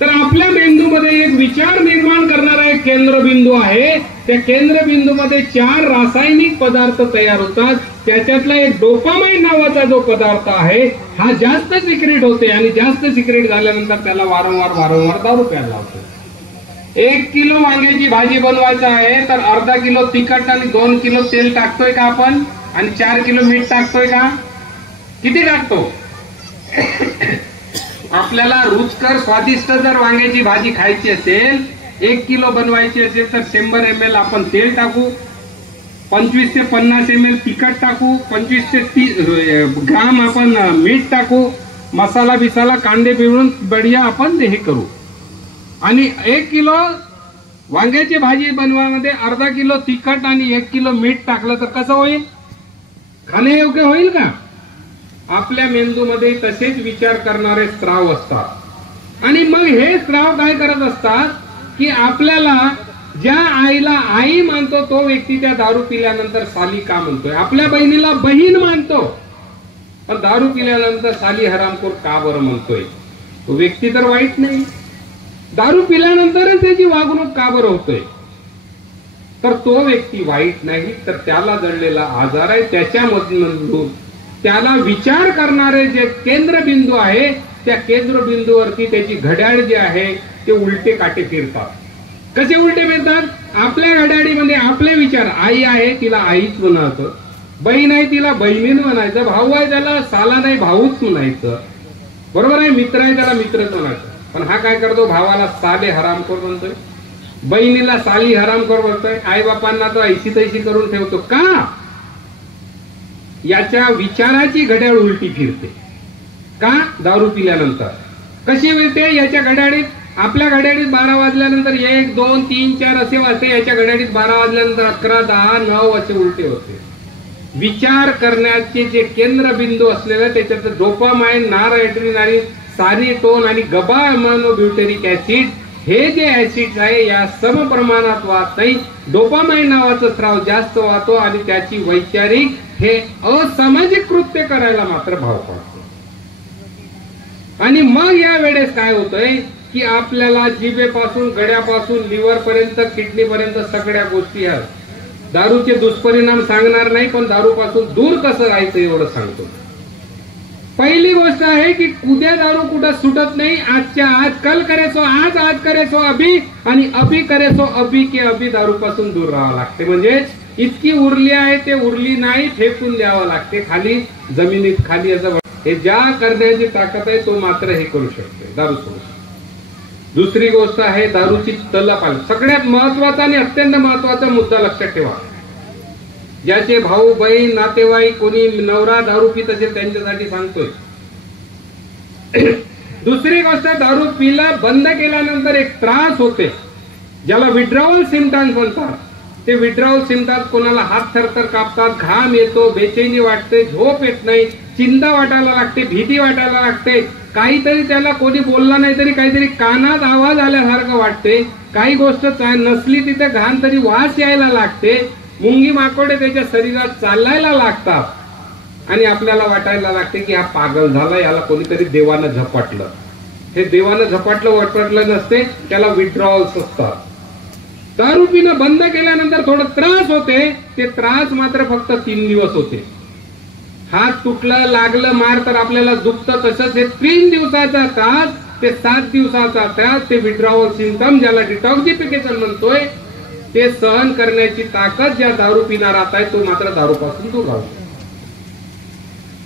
तर आपल्या मेंदूमध्ये एक विचार निर्माण करणारा एक केंद्रबिंदू आहे. त्या केंद्रबिंदूमध्ये 4 रासायनिक पदार्थ तयार होतात. त्याच्यातला एक डोपामाइन नावाचा जो पदार्थ आहे, हा जास्त सिक्रेट होते आणि जास्त सिक्रेट झाल्यानंतर त्याला वारंवार दारू प्यायला लावतो. 1 किलो वांग्याची भाजी बनवायचं आहे तर अर्धा किलो तिखट आणि 2 किलो तेल टाकतोय का आपण? आणि 4 किलो मीठ टाकतोय का? किती टाकतो? आपल्याला रुचकर स्वादिष्ट जर वांग्याची भाजी खायची असेल, 1 किलो बनवायची असेल तर 100 ml आपण तेल टाकू, 25 ते 50 ml तिखट टाकू, 25 ते 30 ग्राम आपण मीठ टाकू, मसाला बिसाला कांदे पिळून बढिया आपण हे करू. आणि 1 किलो वांग्याची भाजी बनवण्यामध्ये अर्धा किलो तिखट आणि 1 किलो मीठ टाकलं तर कसं होईल? खाण्यायोग्य होईल का? आपल्या मेंदूमध्ये तसेच विचार करणारे स्त्राव असतात. आणि मग हे स्त्राव काय करत असतात की आपल्याला ज्या आईला आई मानतो तो व्यक्ती त्या दारू पिल्यानंतर साली का म्हणतोय? आपल्या बहिणीला बहीण मानतो, पण दारू पिल्यानंतर साली हरामखोर का बरं म्हणतोय? तो व्यक्ती तर वाईट नाही, दारू पिल्यानंतरच त्याची वागणूक का बरं होतोय? तर तो व्यक्ती वाईट नाही, तर त्याला जडलेला आजार आहे. त्याच्यामधून त्याला विचार करणारे जे केंद्रबिंदू आहे, त्या केंद्रबिंदूवरती त्याची घड्याळ जी आहे ते उलटे काटे फिरतात. कसे उलटे फिरतात? आपल्या घड्याळीमध्ये आपले विचार, आई आहे तिला आईच म्हणायचं, बहीण आहे तिला बहिणीच म्हणायचं, भाऊ आहे त्याला साला नाही भाऊच म्हणायचं, बरोबर आहे, मित्र आहे त्याला मित्रच म्हणायचं. पण हा काय करतो? भावाला साले हरामखोर म्हणतोय, बहिणीला साली हरामखोर म्हणतोय, आई बापांना तो ऐशी तैशी करून ठेवतो. का? याच्या विचाराची घड्याळ उलटी फिरते. का? दारू पिल्यानंतर. कशी फिरते? याच्या घड्याळीत, आपल्या घड्याळीत 12 वाजल्यानंतर 1, 2, 3, 4 असे वाजते, याच्या घड्याळीत 12 वाजल्यानंतर 11, 10, 9 असे उलटे होते. विचार करण्याचे जे केंद्रबिंदू असलेलं त्याच्यात डोपामाइन, नॉरएड्रेनालिन, सायटोन आणि गबा अमायनोब्युटेरिक ऍसिड हे जे ऍसिड आहे या सम प्रमाणात वाहत नाही. डोपामाइन नावाचा स्राव जास्त वाहतो आणि त्याची वैचारिक हे असामाजिक कृत्य करायला मात्र भाव पडतो. आणि मग या वेळेस काय होतंय की आपल्याला जिभेपासून, गड्यापासून, लिव्हर पर्यंत, किडनी पर्यंत सगळ्या गोष्टी आहेत. दारूचे दुष्परिणाम सांगणार नाही, पण दारूपासून दूर कसं राहायचं एवढं सांगतो. पहिली गोष्ट आहे की उद्या दारू कुठं सुटत नाही. आजच्या आज, कल करे सो आज, आज करे सो अभी, आणि अभी करे सो अभी के अभी दारूपासून दूर राहावं लागते. म्हणजे इतकी उरली आहे ते उरली नाही, फेकून द्यावं लागते खाली, जमिनीत खाली. असं हे ज्या करण्याची ताकद आहे तो मात्र हे करू शकते, दारू सोडू शकते. दुसरी गोष्ट आहे दारूची तलप आली. सगळ्यात महत्वाचा आणि अत्यंत महत्वाचा मुद्दा लक्षात ठेवा. ज्याचे भाऊ बहीण नातेवाईक कोणी नवरा दारू पित असेल त्यांच्यासाठी सांगतोय. दुसरी गोष्ट, दारू पिला बंद केल्यानंतर एक त्रास होते ज्याला विड्रॉवल सिम्पटम्स म्हणतात. ते विड्रॉवल सिम्पटम्स कोणाला हात थरथर कापतात, घाम येतो, बेचैनी वाटते, झोप येत नाही, चिंता वाटायला लागते, भीती वाटायला लागते, काहीतरी त्याला कोणी बोलला नाही तरी काहीतरी कानात आवाज आल्यासारखं वाटते, काही गोष्ट नसली तिथे घाण तरी वास यायला लागते, मुंगी माकोडे त्याच्या शरीरात चालायला लागतात आणि आपल्याला वाटायला लागते की हा पागल झाला, याला कोणीतरी देवानं झपाटलं. हे देवानं झपाटलं वटपटलं नसते, त्याला विड्रॉवल्स असतात. दारू पिणं बंद केल्यानंतर थोडं त्रास होते, ते त्रास मात्र फक्त 3 दिवस होते. हात तुटलं, लागलं, मार तर आपल्याला दुखतं, तसंच हे 3 दिवसाचा त्रास ते 7 दिवसाचा त्रास, ते विड्रॉवल सिम्पटम ज्याला डिटॉक्सिफिकेशन म्हणतोय, ते सहन करण्याची ताकद ज्या दारू पिणारात आहे तो मात्र दारूपासून दूर राहतो.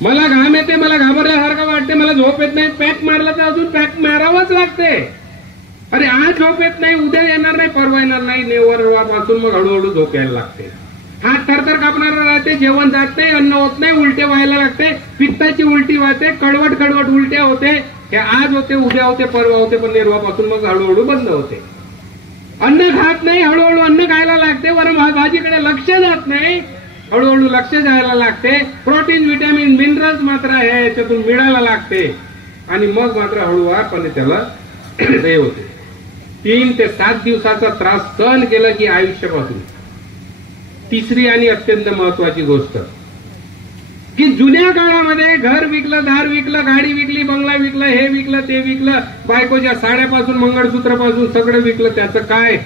मला घाम येते, मला घाबरल्यासारखं वाटते, मला झोप येत नाही, पॅक मारला तर अजून पॅक मारावंच लागते. अरे आज झोप येत नाही, उद्या येणार नाही, परवा येणार नाही, नेवर वाचून मग हळूहळू झोप यायला लागते. हात थरथर कापणारा राहते, जेवण जात नाही, अन्न होत नाही, उलटे व्हायला लागते, पित्ताची उलटी वाहते, कडवट कडवट उलट्या होते, हे आज होते, उद्या होते, परवा होते, पण निर्वापासून मग हळूहळू बंद होते. अन्न खात नाही, हळूहळू अन्न खायला लागते, वरम भाजीकडे लक्ष जात नाही, हळूहळू लक्ष द्यायला लागते. प्रोटीन, व्हिटॅमिन, मिनरल्स मात्र हे याच्यातून मिळायला लागते आणि मग मात्र हळूवारपणे त्याला हे होते. 3 ते 7 दिवसाचा त्रास सहन केला की आयुष्यापासून. तिसरी आणि अत्यंत महत्वाची गोष्ट की जुन्या काळामध्ये घर विकलं, दार विकलं, गाडी विकली, बंगला विकला, हे विकलं, ते विकलं, बायकोच्या साड्यापासून मंगळसूत्रापासून सगळं विकलं. त्याचं काय?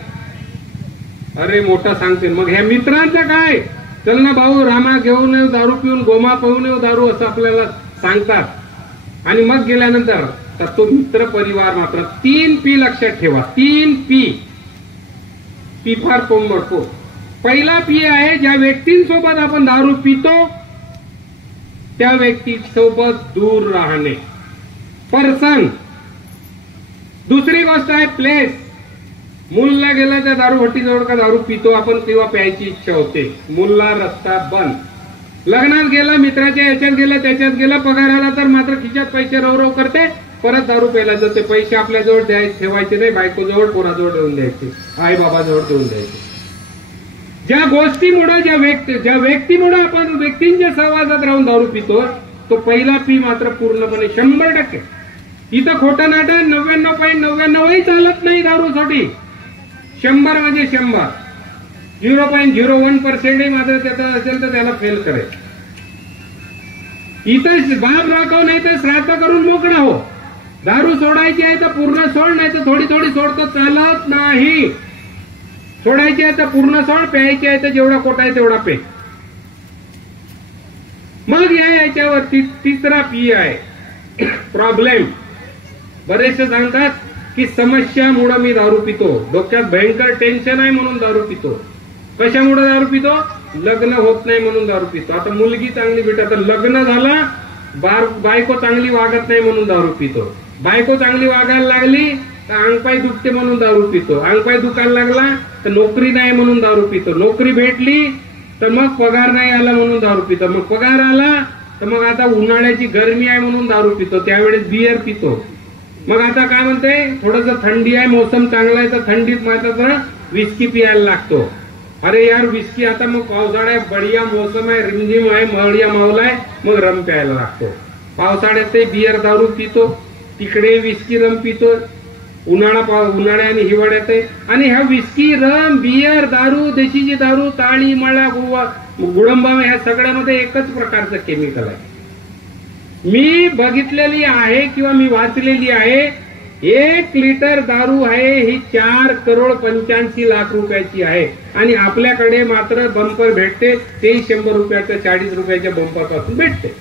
अरे मोठं सांगते. मग ह्या मित्रांचं काय? चल ना भाऊ, रामा घेऊन येऊ दारू पिऊन, गोमा पाहून येऊ दारू, असं आपल्याला सांगतात. आणि मग गेल्यानंतर तर तो मित्र परिवार मात्र 3 P लक्षात ठेवा. 3 P. पी फार पोंबडतो. पहिला P आहे, ज्या व्यक्तींसोबत आपण दारू पितो त्या व्यक्तीसोबत दूर राहणे, पर्सन. दुसरी गोष्ट आहे प्लेस. मूलला गेला त्या दारूभट्टीजवळ का दारू पितो आपण तेव्हा प्यायची इच्छा होते. मूलला रस्ता बंद. लग्नात गेला, मित्राच्या याच्यात गेला, त्याच्यात गेला, पगार आला तर मात्र खिशात पैसे रवरव करते, परत दारू प्यायला जाते. पैसे आपल्याजवळ ठेवायचे नाही, बायकोजवळ, पोराजवळ देऊन द्यायचे, आई बाबाजवळ देऊन द्यायचे. ज्या गोष्टीमुळे, ज्या व्यक्तीमुळे आपण व्यक्तींच्या सहवासात राहून दारू पितो, तो पहिला P मात्र पूर्णपणे 100%. इथं खोटं नाटक 99.99 चालत नाही दारूसाठी. 100 म्हणजे 100. 0.01% मात्र त्याचं असेल तर त्याला फेल करेल. इथं बाप राखव, नाही तर श्राद्ध करून मोकळा हो. दारू सोडायची आहे तर पूर्ण सोड, नाही तर थोडी थोडी सोडतो, चालत नाही. सोडायची आहे तर पूर्ण सोड, प्यायची आहे तर जेवढा कोटा आहे तेवढा पे. मग याच्यावर तिसरा P आहे प्रॉब्लेम. बरेचसे सांगतात की समस्यामुळे मी दारू पितो, डोक्यात भयंकर टेन्शन आहे म्हणून दारू पितो. कशामुळे दारू पितो? लग्न होत नाही म्हणून दारू पितो. आता मुलगी चांगली भेटत, लग्न झाला, बायको चांगली वागत नाही म्हणून दारू पितो. बायको चांगली वागायला लागली तर अंगपाय दुखते म्हणून दारू पितो. अंगपाय दुखायला लागला तर नोकरी नाही म्हणून दारू पितो. नोकरी भेटली तर मग पगार नाही आला म्हणून दारू पितो. मग पगार आला तर मग आता उन्हाळ्याची गरमी आहे म्हणून दारू पितो, त्यावेळेस बियर पितो. मग आता काय म्हणते, थोडंसं थंडी आहे, मोसम चांगला आहे तर थंडीत मात्र विस्की पियायला लागतो. अरे यार विस्की आता मग पावसाळा आहे, बढिया मोसम आहे, रिमझिम आहे, मळिया मावला आहे, मग रम प्यायला लागतो. पावसाळ्यात बियर दारू पितो, तिकडे विस्की रम पितो. उन्हाळ्या आणि हिवाळ्यात आहे. आणि ह्या विस्की, रम, बियर, दारू, देशीची दारू, ताळी, मळा, गुळंबा, ह्या सगळ्यामध्ये एकच प्रकारचं केमिकल आहे. मी बघितलेली आहे किंवा मी वाचलेली आहे, 1 लिटर दारू आहे ही 4,85,00,000 रुपयाची आहे. आणि आपल्याकडे मात्र बंपर भेटते, ते 100 रुपयाच्या, 40 रुपयाच्या बंपर पासून भेटते.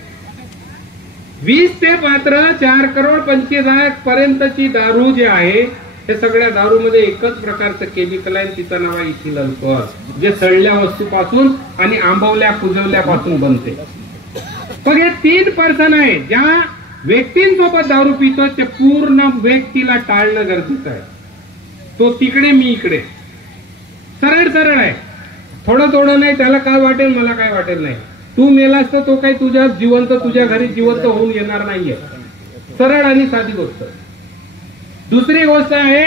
20 ते मात्र 4,25,00,000 पर्यंतची दारू जी आहे, हे सगळ्या दारूमध्ये एकच प्रकारचं केमिकल आहे, तिचं नाव आहे इथिल अल्कोहोल, जे सडल्या वस्तूपासून आणि आंबवल्या कुजवल्यापासून बनते. मग हे 3 पर्सन आहे, ज्या व्यक्तींसोबत दारू पितो ते पूर्ण व्यक्तीला टाळणं गरजेचं आहे. तो तिकडे, मी इकडे. सरळ सरळ आहे, थोडं थोडं नाही. त्याला काय वाटेल, मला काय वाटेल नाही. तू मेलास तर तो काही तुझ्या घरी जिवंत होऊन येणार नाहीये. सरळ आणि साधी गोष्ट. दुसरी गोष्ट आहे,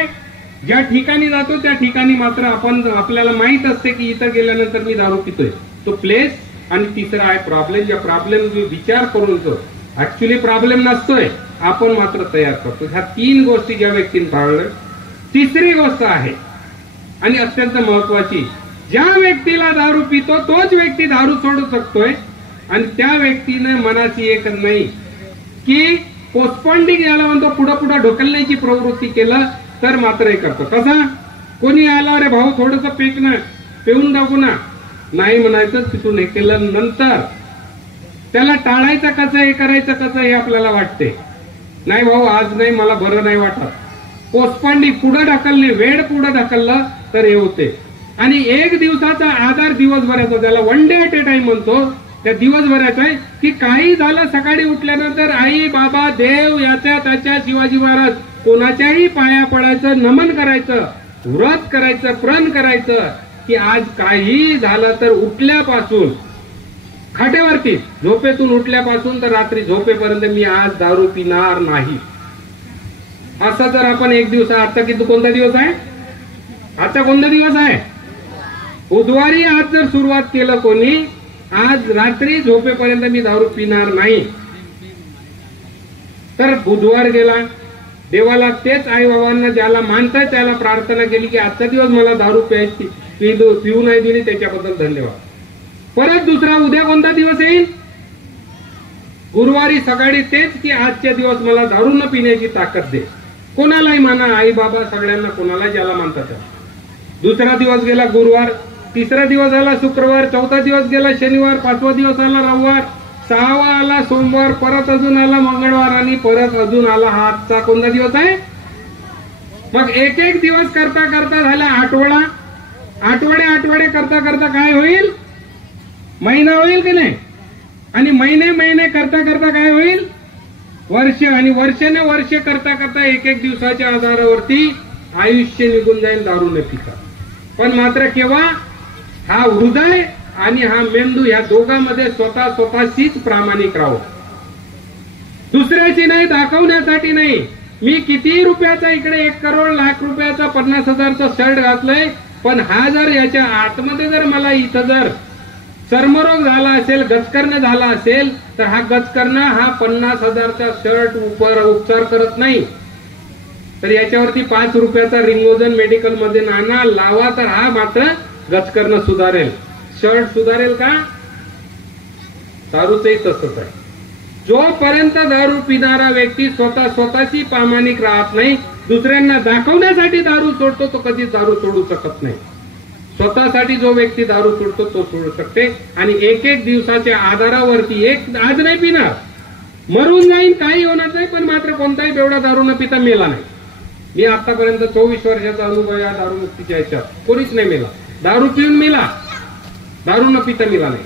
ज्या ठिकाणी जातो त्या ठिकाणी मात्र आपल्याला माहित असते की इथं गेल्यानंतर मी दारू पितोय, तो प्लेस. आणि तिसरा आहे प्रॉब्लेम. ज्या प्रॉब्लेम विचार करून तो ऍक्च्युली प्रॉब्लेम नसतोय, आपण मात्र तयार करतो. ह्या 3 गोष्टी ज्या व्यक्तीने टाळलं. तिसरी गोष्ट आहे आणि अत्यंत महत्वाची, ज्या व्यक्तीला दारू पितो तोच व्यक्ती दारू सोडू शकतोय. आणि त्या व्यक्तीने मनाची एक नाही की पोस्टपोंडिंग याला म्हणतो, पुढे पुढे ढकलण्याची प्रवृत्ती केलं तर मात्र हे करतो. कसा? कोणी आला, अरे भाऊ थोडंसं पिऊन दाखवू ना, नाही म्हणायचं. तिथून हे केलं नंतर त्याला टाळायचं कसं, हे करायचं कसं, हे आपल्याला वाटते. नाही भाऊ आज नाही, मला बरं नाही वाटत. पोस्टपोंडिंग, पुढे ढकलणे, वेळ पुढे ढकललं तर हे होते. आणि 1 दिवसाचा आधार दिवसभराचा, त्याला 1 डे ॲट ए टाइम म्हणतो, त्या दिवसभराचा आहे की काही झालं, सकाळी उठल्यानंतर आई बाबा देव याच्या त्याच्या शिवाजी महाराज कोणाच्याही पाया पडायचं, नमन करायचं, व्रत करायचं, प्रण करायचं की आज काही झालं तर उठल्यापासून खाटेवरती, झोपेतून उठल्यापासून तर रात्री झोपेपर्यंत मी आज दारू पिणार नाही. असा जर आपण एक दिवस, आजचा किती कोणता दिवस आहे, आजचा कोणता दिवस आहे, बुधवारी आज जर सुरुवात केलं कोणी, आज रात्री झोपेपर्यंत मी दारू पिणार नाही, तर बुधवार गेला, देवाला तेच आई बाबांना ज्याला मानताय त्याला प्रार्थना केली की आजचा दिवस मला दारू प्यायची पिऊ नाही दिली, त्याच्याबद्दल धन्यवाद. परत दुसरा उद्या कोणता दिवस येईल, गुरुवारी सकाळी तेच की आजच्या दिवस मला दारू न पिण्याची ताकद दे. कोणालाही माना, आई बाबा सगळ्यांना, कोणाला ज्याला मानतात त्याला. दुसरा दिवस गेला गुरुवार, तिसरा दिवस आला शुक्रवार, चौथा दिवस गेला शनिवार, पाचवा दिवस आला रविवार, सहावा आला सोमवार, परत अजून आला मंगळवार आणि परत अजून आला हा आजचा कोणता दिवस आहे. मग एक एक दिवस करता करता झाला आठवडा, आठवडे करता करता काय होईल, महिना होईल की नाही, आणि महिने करता करता काय होईल, वर्ष, आणि वर्षाने वर्ष करता करता एक एक दिवसाच्या आधारावरती आयुष्य निघून जाईल दारू न पिता. पण मात्र केव्हा, हा हृदय आणि हा मेंदू या दोघांमध्ये स्वतःशीच प्रामाणिक राहू, दुसऱ्याची नाही, दाखवण्यासाठी नाही. मी किती रुपयाचा इकडे 1 करोड लाख रुपयाचा 50,000चा शर्ट घातलंय, पण हा जर याच्या आतमध्ये जर मला इथं जर चर्मरोग झाला असेल, गचकर्ण झाला असेल, तर हा गचकर्ण हा 50,000चा शर्ट उपचार करत नाही, तर याच्यावरती 5 रुपयाचा रिंगोजन मेडिकल मध्ये नाना लावा, तर हा मात्र गचकर्ण सुधारेल. शर्ट सुधारेल का, दारूचंही तसंच आहे. जोपर्यंत दारू पिणारा व्यक्ती स्वतःशी प्रामाणिक राहत नाही, दुसऱ्यांना दाखवण्यासाठी दारू सोडतो, तो कधीच दारू सोडू शकत नाही. स्वतःसाठी जो व्यक्ती दारू सोडतो तो सोडू शकते. आणि एक एक दिवसाच्या आधारावरती, एक आज नाही पिणार, मरून जाईन, काही होणार नाही, पण मात्र कोणताही बेवडा दारू न पिता मेला नाही. मी आतापर्यंत 24 वर्षाचा अनुभव या दारू मुक्तीच्या याच्यात, कोणीच नाही मेला, दारू पिऊन मेला, दारू न पिता मेला नाही.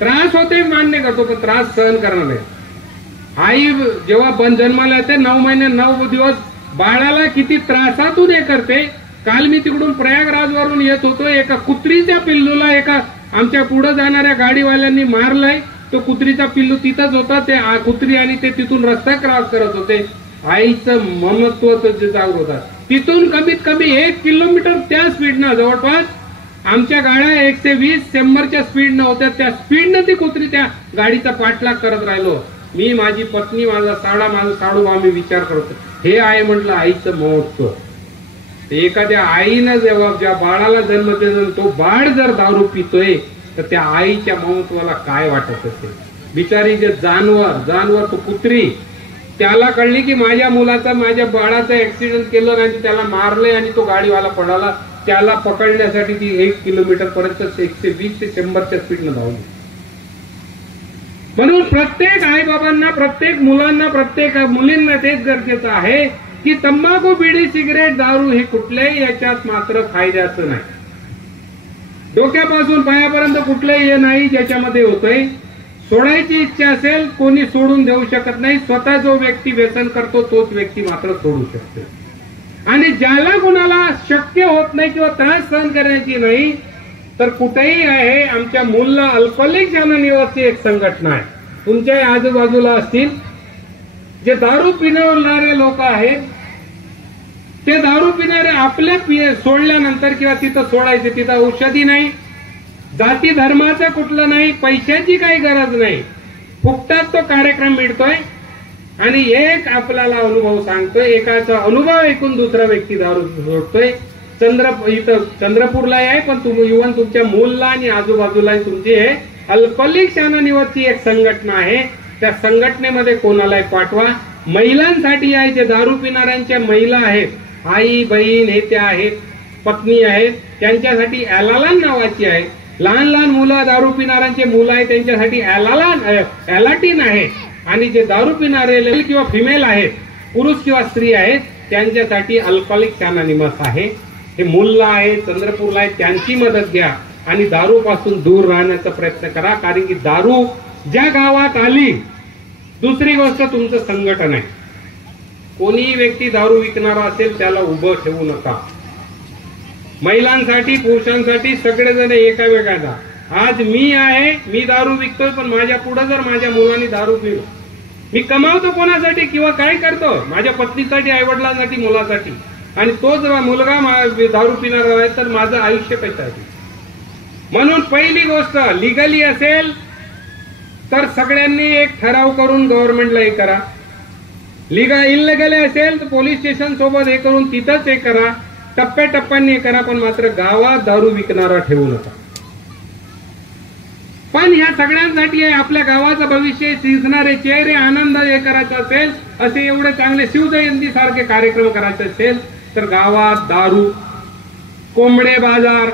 त्रास होते मान्य करतो, पण त्रास सहन करणार नाही. आई जेव्हा जन्माला येते 9 महिने 9 दिवस बाळाला किती त्रासातून हे करते. काल मी तिकडून प्रयागराजवरून येत होतो, एका कुत्रीच्या पिल्लूला एका आमच्या पुढे जाणाऱ्या गाडीवाल्यांनी मारलंय. तो कुत्रीचा पिल्लू तिथंच होता, ते कुत्री आणि ते तिथून रस्ता क्रॉस करत होते. आईचं ममत्व जागृत होता. तिथून कमीत कमी 1 किलोमीटर त्या स्पीडनं, जवळपास आमच्या गाड्या 120 100च्या स्पीडनं होत्या, त्या स्पीडनं ती कुत्री त्या गाडीचा पाठलाग करत राहिलो. मी, माझी पत्नी, माझा साडू, आम्ही विचार करतो, हे आहे म्हटलं आईचं महोत्सव. एखाद्या आईनं जेव्हा ज्या बाळाला जन्म देतो, तो बाळ जर दारू पितोय, तर त्या आईच्या महोत्सवाला काय वाटत असेल. बिचारी जे जानवर तो कुत्री, त्याला कळली की माझ्या मुलाचा, माझ्या बाळाचा ऍक्सिडेंट केलं आणि त्याला मारलंय आणि तो गाडीवाला पडाला, त्याला पकडण्यासाठी ती 1 किलोमीटर पर्यंत 120 ते 100च्या स्पीडनं धावली. म्हणून प्रत्येक आईबाबांना, प्रत्येक मुलांना, प्रत्येक मुलींना तेच गरजेचं आहे की तंबाखू, बिडी, सिगरेट, दारू हे कुठल्याही याच्यात मात्र फायद्याचं नाही. डोक्यापासून पायापर्यंत कुठलंही हे नाही ज्याच्यामध्ये होतंय. सोडायची इच्छा असेल, कोणी सोडून देऊ शकत नाही. स्वतः जो व्यक्ती व्यसन करतो तोच व्यक्ती मात्र सोडू शकतो. आणि ज्याला कोणाला शक्य होत नाही किंवा त्रास सहन करण्याची नाही, तर कुठेही आहे, आमच्या मूलला अल्कोहोलिक अनोनिमसची एक संघटना आहे, तुमच्या आजूबाजूला असतील, जे दारू पिणारे लोक आहेत, ते दारू पिणारे आपल्या सोडल्यानंतर किंवा तिथं सोडायचे, तिथं औषधी नाही, जाती धर्माचं कुठलं नाही, पैशाची काही गरज नाही, फुकटात तो कार्यक्रम मिळतोय. आणि एक आपल्याला अनुभव सांगतोय, एकाचा अनुभव ऐकून दुसरा व्यक्ती दारू सोडतोय. इथं चंद्रपूरला आहे, पण इव्हन तुमच्या मूलला आणि आजूबाजूला तुमची हे अल्कोहोलिक अनोनिमसची एक संघटना आहे. त्या संघटनेमध्ये कोणालाही पाठवा. महिलांसाठी आहे, जे दारू पिणाऱ्यांच्या महिला आहेत, आई बहीण हे त्या आहेत, पत्नी आहेत, त्यांच्यासाठी एलालान नावाची आहे. लहान लहान मुलं, दारू पिणाऱ्यांचे मुलं आहेत, त्यांच्यासाठी एलाटीन आहे. आणि जे दारू पिणारे किंवा फिमेल आहेत, पुरुष किंवा स्त्री आहेत, त्यांच्यासाठी अल्कोहोलिक अनोनिमस आहे. हे मूलला आहे, चंद्रपूरला आहे, त्यांची मदत घ्या आणि दारू पासून दूर राहण्याचा प्रयत्न करा. कारण की दारू ज्या गावात आली, दुसरी गोष्ट तुमचं संघटन आहे. कोणीही व्यक्ती दारू विकणारा असेल त्याला उभं ठेवू नका. महिलांसाठी, पुरुषांसाठी सगळेजण एका वेगळ्या. आज मी आहे, मी दारू विकतोय, पण माझ्या पुढे जर माझ्या मुलांनी दारू पिलं मी कमावतो कोणासाठी किंवा काय करतो? माझ्या पत्नीसाठी, आईवडिलांसाठी, मुलासाठी. आणि तो जर मुलगा दारू पिणारा आहे तर माझं आयुष्य कशासाठी? म्हणून पहिली गोष्ट, लिगली असेल तर सगळ्यांनी एक ठराव करून गव्हर्नमेंटला हे करा. इल्लिगली असेल तर पोलीस स्टेशन सोबत हे करून तिथंच हे करा. टप्प्याटप्प्यांनी हे करा, पण मात्र गावात दारू विकणारा ठेवू नका. पण ह्या सगळ्यांसाठी आपल्या गावाचं भविष्य, दिसणारे चेहरे, आनंद हे करायचा असेल, असे एवढे चांगले शिवजयंती सारखे कार्यक्रम करायचे असेल तर गावात दारू, कोंबडे बाजार,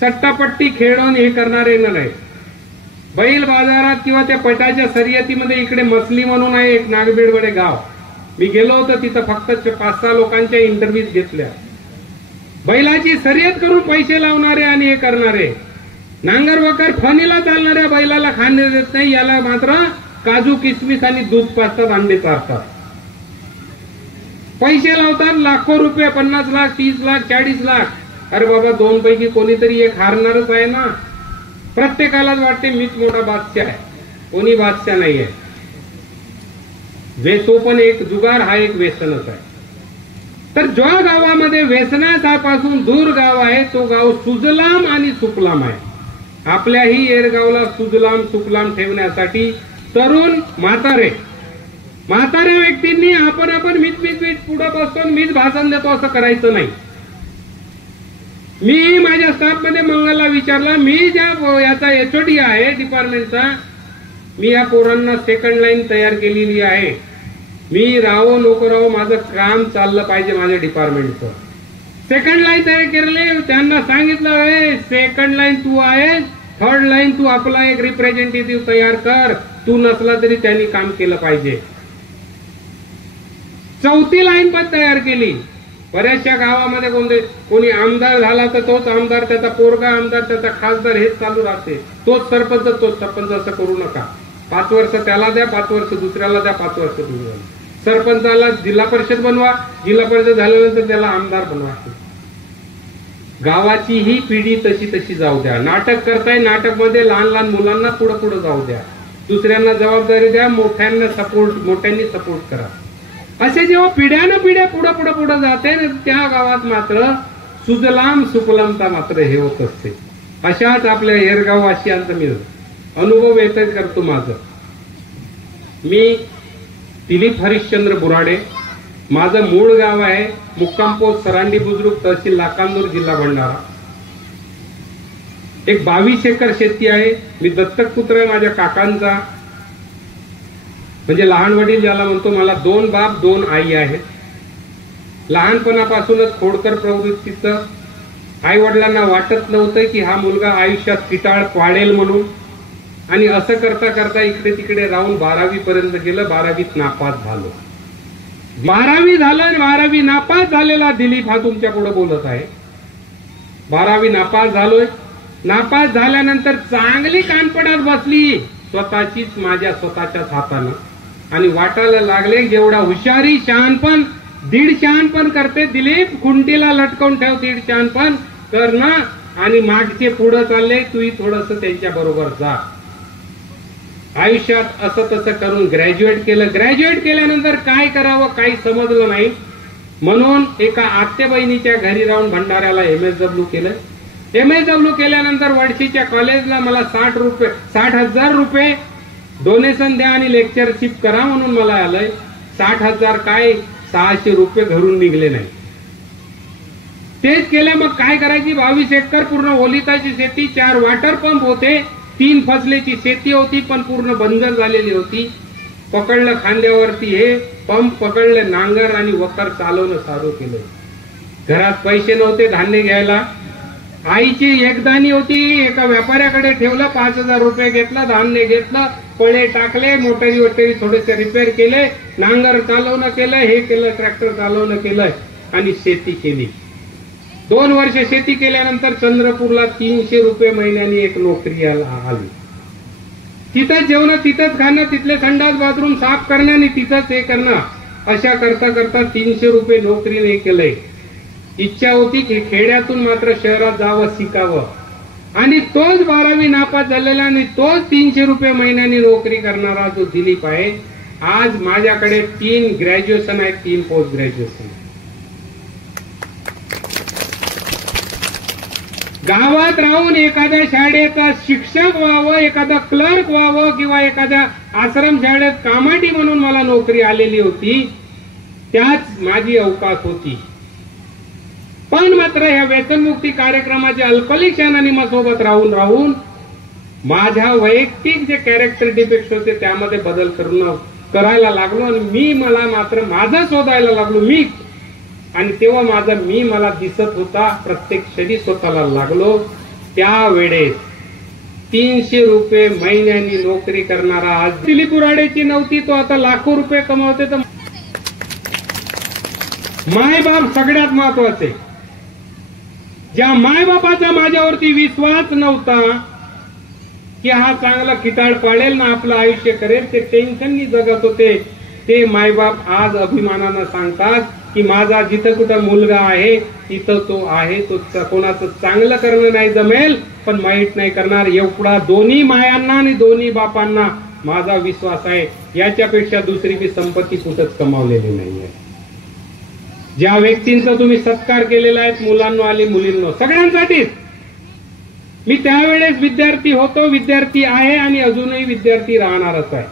सट्टापट्टी खेळून हे करणारे नाही. बैल बाजारात किंवा त्या पटाच्या शर्यतीमध्ये इकडे मसली म्हणून आहे एक नागबेडवडे गाव, मी गेलो होतो. तिथं फक्त 5-6 लोकांच्या इंटरव्ह्यूज घेतल्या. बैलाची शर्यत करून पैसे लावणारे आणि हे करणारे, नांगर वकर फणीला चालणाऱ्या बैलाला खाणे देत नाही, याला मात्र काजू किसमिस आणि दूध पाजतात, अंडे चारतात. पैसे लावतात लाखो रुपये, 50 लाख, 30 लाख, 40 लाख. अरे बाबा, 2 पैकी कोणीतरी एक हारणारच आहे ना. प्रत्येकालाच वाटते मीच मोठा बादशाह आहे. कोणी बादशाह नाहीये. तो पण एक जुगार, हा एक व्यसनच आहे. तर ज्या गावामध्ये व्यसनापासून दूर गाव आहे तो गाव सुजलाम आणि सुफलाम आहे. आपल्याही येरगावला सुजलाम सुफलाम ठेवण्यासाठी तरुण म्हातारे व्यक्तींनी आपण मीच पुढे बसतो, मीच भाषण देतो असं करायचं नाही. मी माझ्या स्टाफमध्ये मंगलला विचारलं, मी ज्या याचा HOD आहे डिपार्टमेंटचा, मी या पोरांना सेकंड लाईन तयार केलेली आहे. मी राहो नको राहो, माझं काम चाललं पाहिजे माझ्या डिपार्टमेंटचं. सेकंड लाईन तयार केले. त्यांना सांगितलं, सेकंड लाईन तू आहे, थर्ड लाईन तू आपला एक रिप्रेझेंटेटिव्ह तयार कर. तू नसला तरी त्यांनी काम केलं पाहिजे. चौथी लाईन पण तयार केली. बऱ्याचशा गावामध्ये कोणी आमदार झाला तर तोच आमदार, त्याचा पोरगा आमदार, त्याचा खासदार, हेच चालू राहते. तोच सरपंच असं करू नका. 5 वर्ष त्याला द्या, 5 वर्ष दुसऱ्याला द्या, 5 वर्ष दुसऱ्याला. सरपंचाला जिल्हा परिषद बनवा, जिल्हा परिषद झाल्यानंतर त्याला आमदार बनवा. गावाची ही पिढी तशी जाऊ द्या. नाटक करताय, नाटकमध्ये लहान मुलांना पुढे जाऊ द्या. दुसऱ्यांना जबाबदारी द्या, मोठ्यांनी सपोर्ट करा. असे जेव्हा पिढ्यानं पिढ्या पुढे जाते ना, त्या गावात मात्र सुजलाम सुफलामता मात्र हे होत असते. अशाच आपल्या येरगाववासियांचा मी अनुभव व्यक्त करतो. मी दिलीप हरिश्चंद्र बुराडे, माझं मूळ गाव आहे मुक्काम पोस्ट सरांडी बुजुर्ग, तहसील लाखांदूर, जिल्हा भंडारा. एक 22 एकर शेती आहे. मी दत्तक पुत्र आहे माझ्या काकांचा, म्हणजे लहान वडील ज्याला म्हणतो. मला 2 बाप 2 आई आहेत. लहानपणापासूनच खोडकर प्रवृत्तीचं. आई वडिलांना वाटत नव्हतं की हा मुलगा आयुष्यात पिटाळ पाडेल म्हणून. आणि असं करता करता इकडे तिकडे राहून 12वी पर्यंत गेलं. 12वीत नापास झालो. 12वी झालं आणि 12वी नापास झालेला दिलीप हा तुमच्या पुढे बोलत आहे. 12वी नापास झालोय. नापास झाल्यानंतर चांगली कानपडात बसली स्वतःचीच, माझ्या स्वतःच्याच हातानं. आणि वाटायला लागले जेवढा हुशारी शहाणपण, 1.5 शहाणपण करते दिलीप, खुंटीला लटकवून ठेव, 1.5 शहाणपण कर ना. आणि मागचे पुढे चालले, तूही थोडस त्यांच्या बरोबर जा. आयुष्यात असं तसं करून ग्रॅज्युएट केलं. ग्रॅज्युएट केल्यानंतर काय करावं काही समजलं नाही, म्हणून एका आत्या बहिणीच्या घरी राहून भंडाऱ्याला MSW केलं. MSW केल्यानंतर वर्षीच्या कॉलेजला मला 60,000 रुपये डोनेशन द्या आणि लेक्चरशिप करा म्हणून मला आलंय. 60,000 काय, 600 रुपये घरून निघले नाही. तेच केलं. मग काय करायची? 22 एकर पूर्ण ओलिताची शेती, 4 वॉटर पंप होते, 3 फसलेची शेती होती पण पूर्ण बंजर झालेली होती. पकडलं खांद्यावरती हे पंप, पकडले नांगर आणि वखर चालवणं चालू केलं. घरात पैसे नव्हते धान्य घ्यायला. आईची एकदाणी होती, एका व्यापाऱ्याकडे ठेवलं, 5,000 रुपये घेतला, धान्य घेतलं, पळे टाकले, मोटरी थोडेसे रिपेअर केले, नांगर चालवणं केलं, हे केलं, ट्रॅक्टर चालवणं केलं आणि शेती केली. 2 वर्ष शेती केल्यानंतर चंद्रपूरला 300 रुपये महिन्यानी एक नोकरी आली. तिथंच जेवणं, तिथंच खाणं, तिथले संडास बाथरूम साफ करणं आणि तिथंच हे करणं, अशा करता करता 300 रुपये नोकरीने केलंय. इच्छा होती की खेड्यातून मात्र शहरात जावं, शिकावं. आणि तोच 12वी नापास झालेला आणि तोच 300 रुपये महिन्यानी नोकरी करणारा जो दिलीप आहे, आज माझ्याकडे 3 ग्रॅज्युएशन आहे, 3 पोस्ट ग्रॅज्युएशन. गावात राहून एखाद्या शाळेत शिक्षक व्हावं, एखादा क्लर्क व्हावं किंवा एखाद्या आश्रम शाळेत कामाटी म्हणून मला नोकरी आलेली होती, त्याच माझी अवकाश होती. पण मात्र ह्या व्यसनमुक्ती कार्यक्रमाचे अल्कोहोलिक सोबत राहून राहून माझ्या वैयक्तिक जे कॅरेक्टर डिफेक्ट होते त्यामध्ये बदल करायला लागलो आणि मला मात्र माझं शोधायला लागलो मी. आणि तेव्हा माझा मला दिसत होता, प्रत्येक क्षणी स्वतःला लागलो. त्यावेळेस 300 रुपये महिन्यानी नोकरी करणारा आज दिलीप बुराडेची नव्हती, तो आता लाखो रुपये कमावते. तर मायबाप सगळ्यात महत्वाचे. ज्या मायबापाचा माझ्यावरती विश्वास नव्हता की हा चांगला खिताड पाडेल ना, आपलं आयुष्य करेल, ते टेन्शननी जगत होते, ते मायबाप आज अभिमानानं सांगतात की माझा जिथं कुठं मुलगा आहे तिथं तो आहे, तो कोणाचं चांगलं करणं नाही जमेल पण वाईट नाही करणार, एवढा दोन्ही मायांना आणि दोन्ही बापांना माझा विश्वास आहे. याच्यापेक्षा दुसरी मी संपत्ती कुठंच कमावलेली नाहीये. ज्या व्यक्तींचा तुम्ही सत्कार केलेला आहे, मुलांना आणि मुलींना सगळ्यांसाठीच. मी त्यावेळेस विद्यार्थी होतो, विद्यार्थी आहे आणि अजूनही विद्यार्थी राहणारच आहे.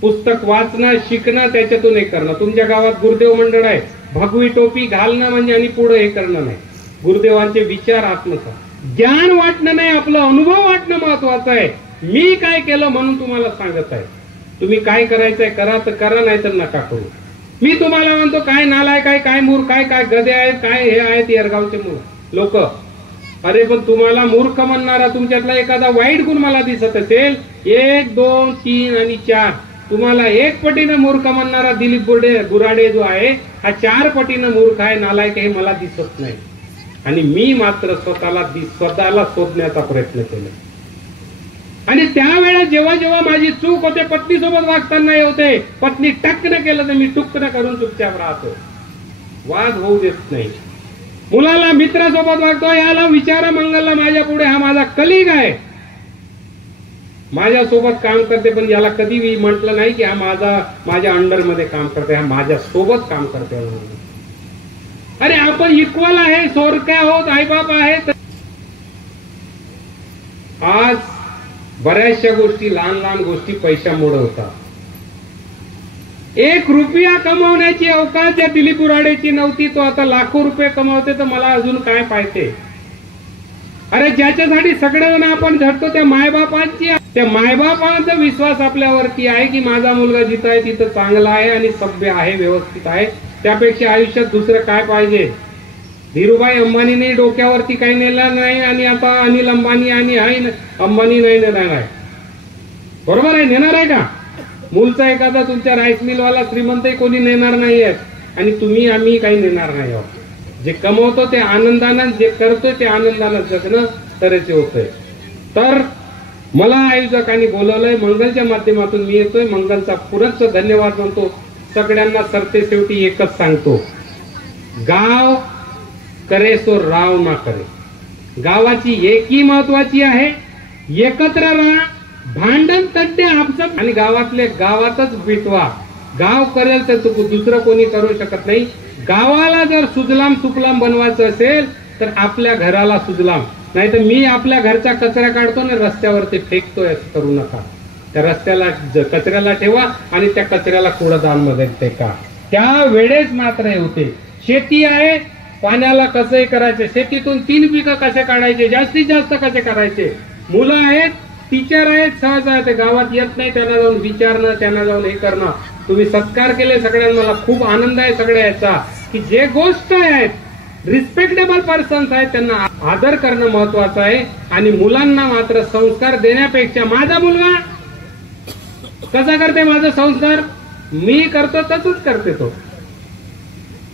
पुस्तक वाचणं, शिकणं, त्याच्यातून हे करणं. तुमच्या गावात गुरुदेव मंडळ आहे, भगवी टोपी घालणं म्हणजे आणि पुढे हे करणं नाही. गुरुदेवांचे विचार आत्मसात, ज्ञान वाटणं नाही, आपलं अनुभव वाटणं महत्वाचं आहे. मी काय केलं म्हणून तुम्हाला सांगत आहे. तुम्ही काय करायचंय करा, तर करा, नाही तर नका करू. मी तुम्हाला म्हणतो काय नालायक आहे, काय मूर्ख आहे, काय गधे आहेत, काय हे आहेत येरगावचे लोक. अरे पण तुम्हाला मूर्ख म्हणणारा तुमच्यातला एखादा वाईट गुण मला दिसत असेल, 1, 2, 3 आणि 4, तुम्हाला 1 पटीनं मूर्ख म्हणणारा दिलीप बुराडे जो आहे हा 4 पटीनं मूर्ख आहे, नालायक हे मला दिसत नाही. आणि मी मात्र स्वतःला शोधण्याचा प्रयत्न केला. आणि त्यावेळेस जेव्हा जेव्हा माझी चूक होते, पत्नीसोबत वागताना होते, पत्नी टक्कन केलं तर मी टुक्कन करून चुपचाप राहतो, वाद होऊ देत नाही. मुलाला मित्रासोबत वागतो, याला विचारा मंगलला माझ्या पुढे, हा माझा कलिग आहे, माझ्यासोबत काम करते, पण याला कधी मी म्हटलं नाही की हा माझ्या अंडरमध्ये काम करते, हा माझ्या सोबत काम करते. अरे आपण इक्वल आहे, सोरक्या आहोत, आईबाप आहेत. आज बऱ्याचशा गोष्टी, लहान लहान गोष्टी पैशामुळे होतात. 1 रुपया कमावण्याची अवकाश ज्या दिलीप बुराडेची नव्हती, तो आता लाखो रुपये कमावते, तर मला अजून काय पाहिजे. अरे ज्याच्यासाठी सगळेजण आपण झटतो त्या मायबापांचा विश्वास आपल्यावरती आहे की माझा मुलगा जिथं आहे तिथं चांगला आहे आणि सभ्य आहे, व्यवस्थित आहे, त्यापेक्षा आयुष्यात दुसरं काय पाहिजे. धीरूभाई अंबानीने डोक्यावरती काही नेलं नाही आणि आता अनिल अंबानी आणि अंबानी नाही नेणार आहे. बरोबर आहे, नेणार आहे का. मूलचा एखादा तुमच्या राईस मिलवाला श्रीमंतही कोणी नेणार नाही आहेत आणि तुम्ही आम्ही काही नेणार नाही आहोत. जे कमवतो ते आनंदानं, जे करतो ते आनंदानं जगणं तरच होतंय. तर मला आयोजकांनी बोलवलंय, मंगलच्या माध्यमातून मी येतोय. मंगलचा पुरस्च धन्यवाद म्हणतो. सगळ्यांना सरते शेवटी एकच सांगतो, गाव करे सो राव ना करे. गावाची एकी महत्वाची आहे, एकत्र राहा, भांडण तड्डे आपसात आणि गावातले गावातच मिटवा. गाव करेल तर दुसरं कोणी करू शकत नाही. गावाला जर सुजलाम सुफलाम बनवायचं असेल तर आपल्या घराला सुजलाम, नाही तर मी आपल्या घरचा कचरा काढतो आणि रस्त्यावरती फेकतोय, असं करू नका. त्या रस्त्याला कचऱ्याला ठेवा आणि त्या कचऱ्याला कूडदानमध्ये फेका. त्यावेळेस मात्र हे होते. शेती आहे, पाण्याला कसंही करायचं, शेतीतून 3 पिकं कसे काढायचे, जास्तीत जास्त कसे करायचे. मुलं आहेत, टीचर आहेत, सहज आहेत, गावात येत नाही, त्यांना जाऊन विचारणं, त्यांना जाऊन हे करणं. तुम्ही सत्कार केले सगळ्यांना, मला खूप आनंद आहे सगळ्या याचा की जे गोष्ट आहेत, रिस्पेक्टेबल पर्सन्स आहेत, त्यांना आदर करणं महत्वाचं आहे. आणि मुलांना मात्र संस्कार देण्यापेक्षा माझा मुलगा कसा करते, माझा संस्कार मी करतो तसंच करते तो.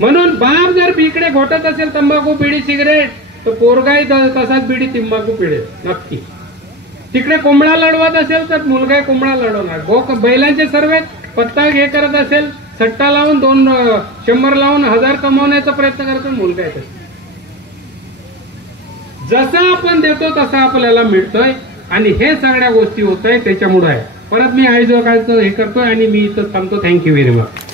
म्हणून बाप जर इकडे घोटत असेल तंबाखू, बिडी, सिगरेट, तर पोरगाही तसाच बिडी, तंबाखू पिढेल नक्की. तिकडे कोंबडा लढवत असेल तर मुलगा कोंबडा लढवणार. बैलांचे सर्व पत्ता हे करत असेल, सट्टा लावून 200 लावून 1000 कमवण्याचा प्रयत्न करतो, मुलगा येतो. जसं आपण देतो तसं आपल्याला मिळतोय आणि हे सगळ्या गोष्टी होत आहे त्याच्यामुळे आहे. परत मी आयोजकांचं हे करतोय आणि मी इथं थांबतो. Thank you very much.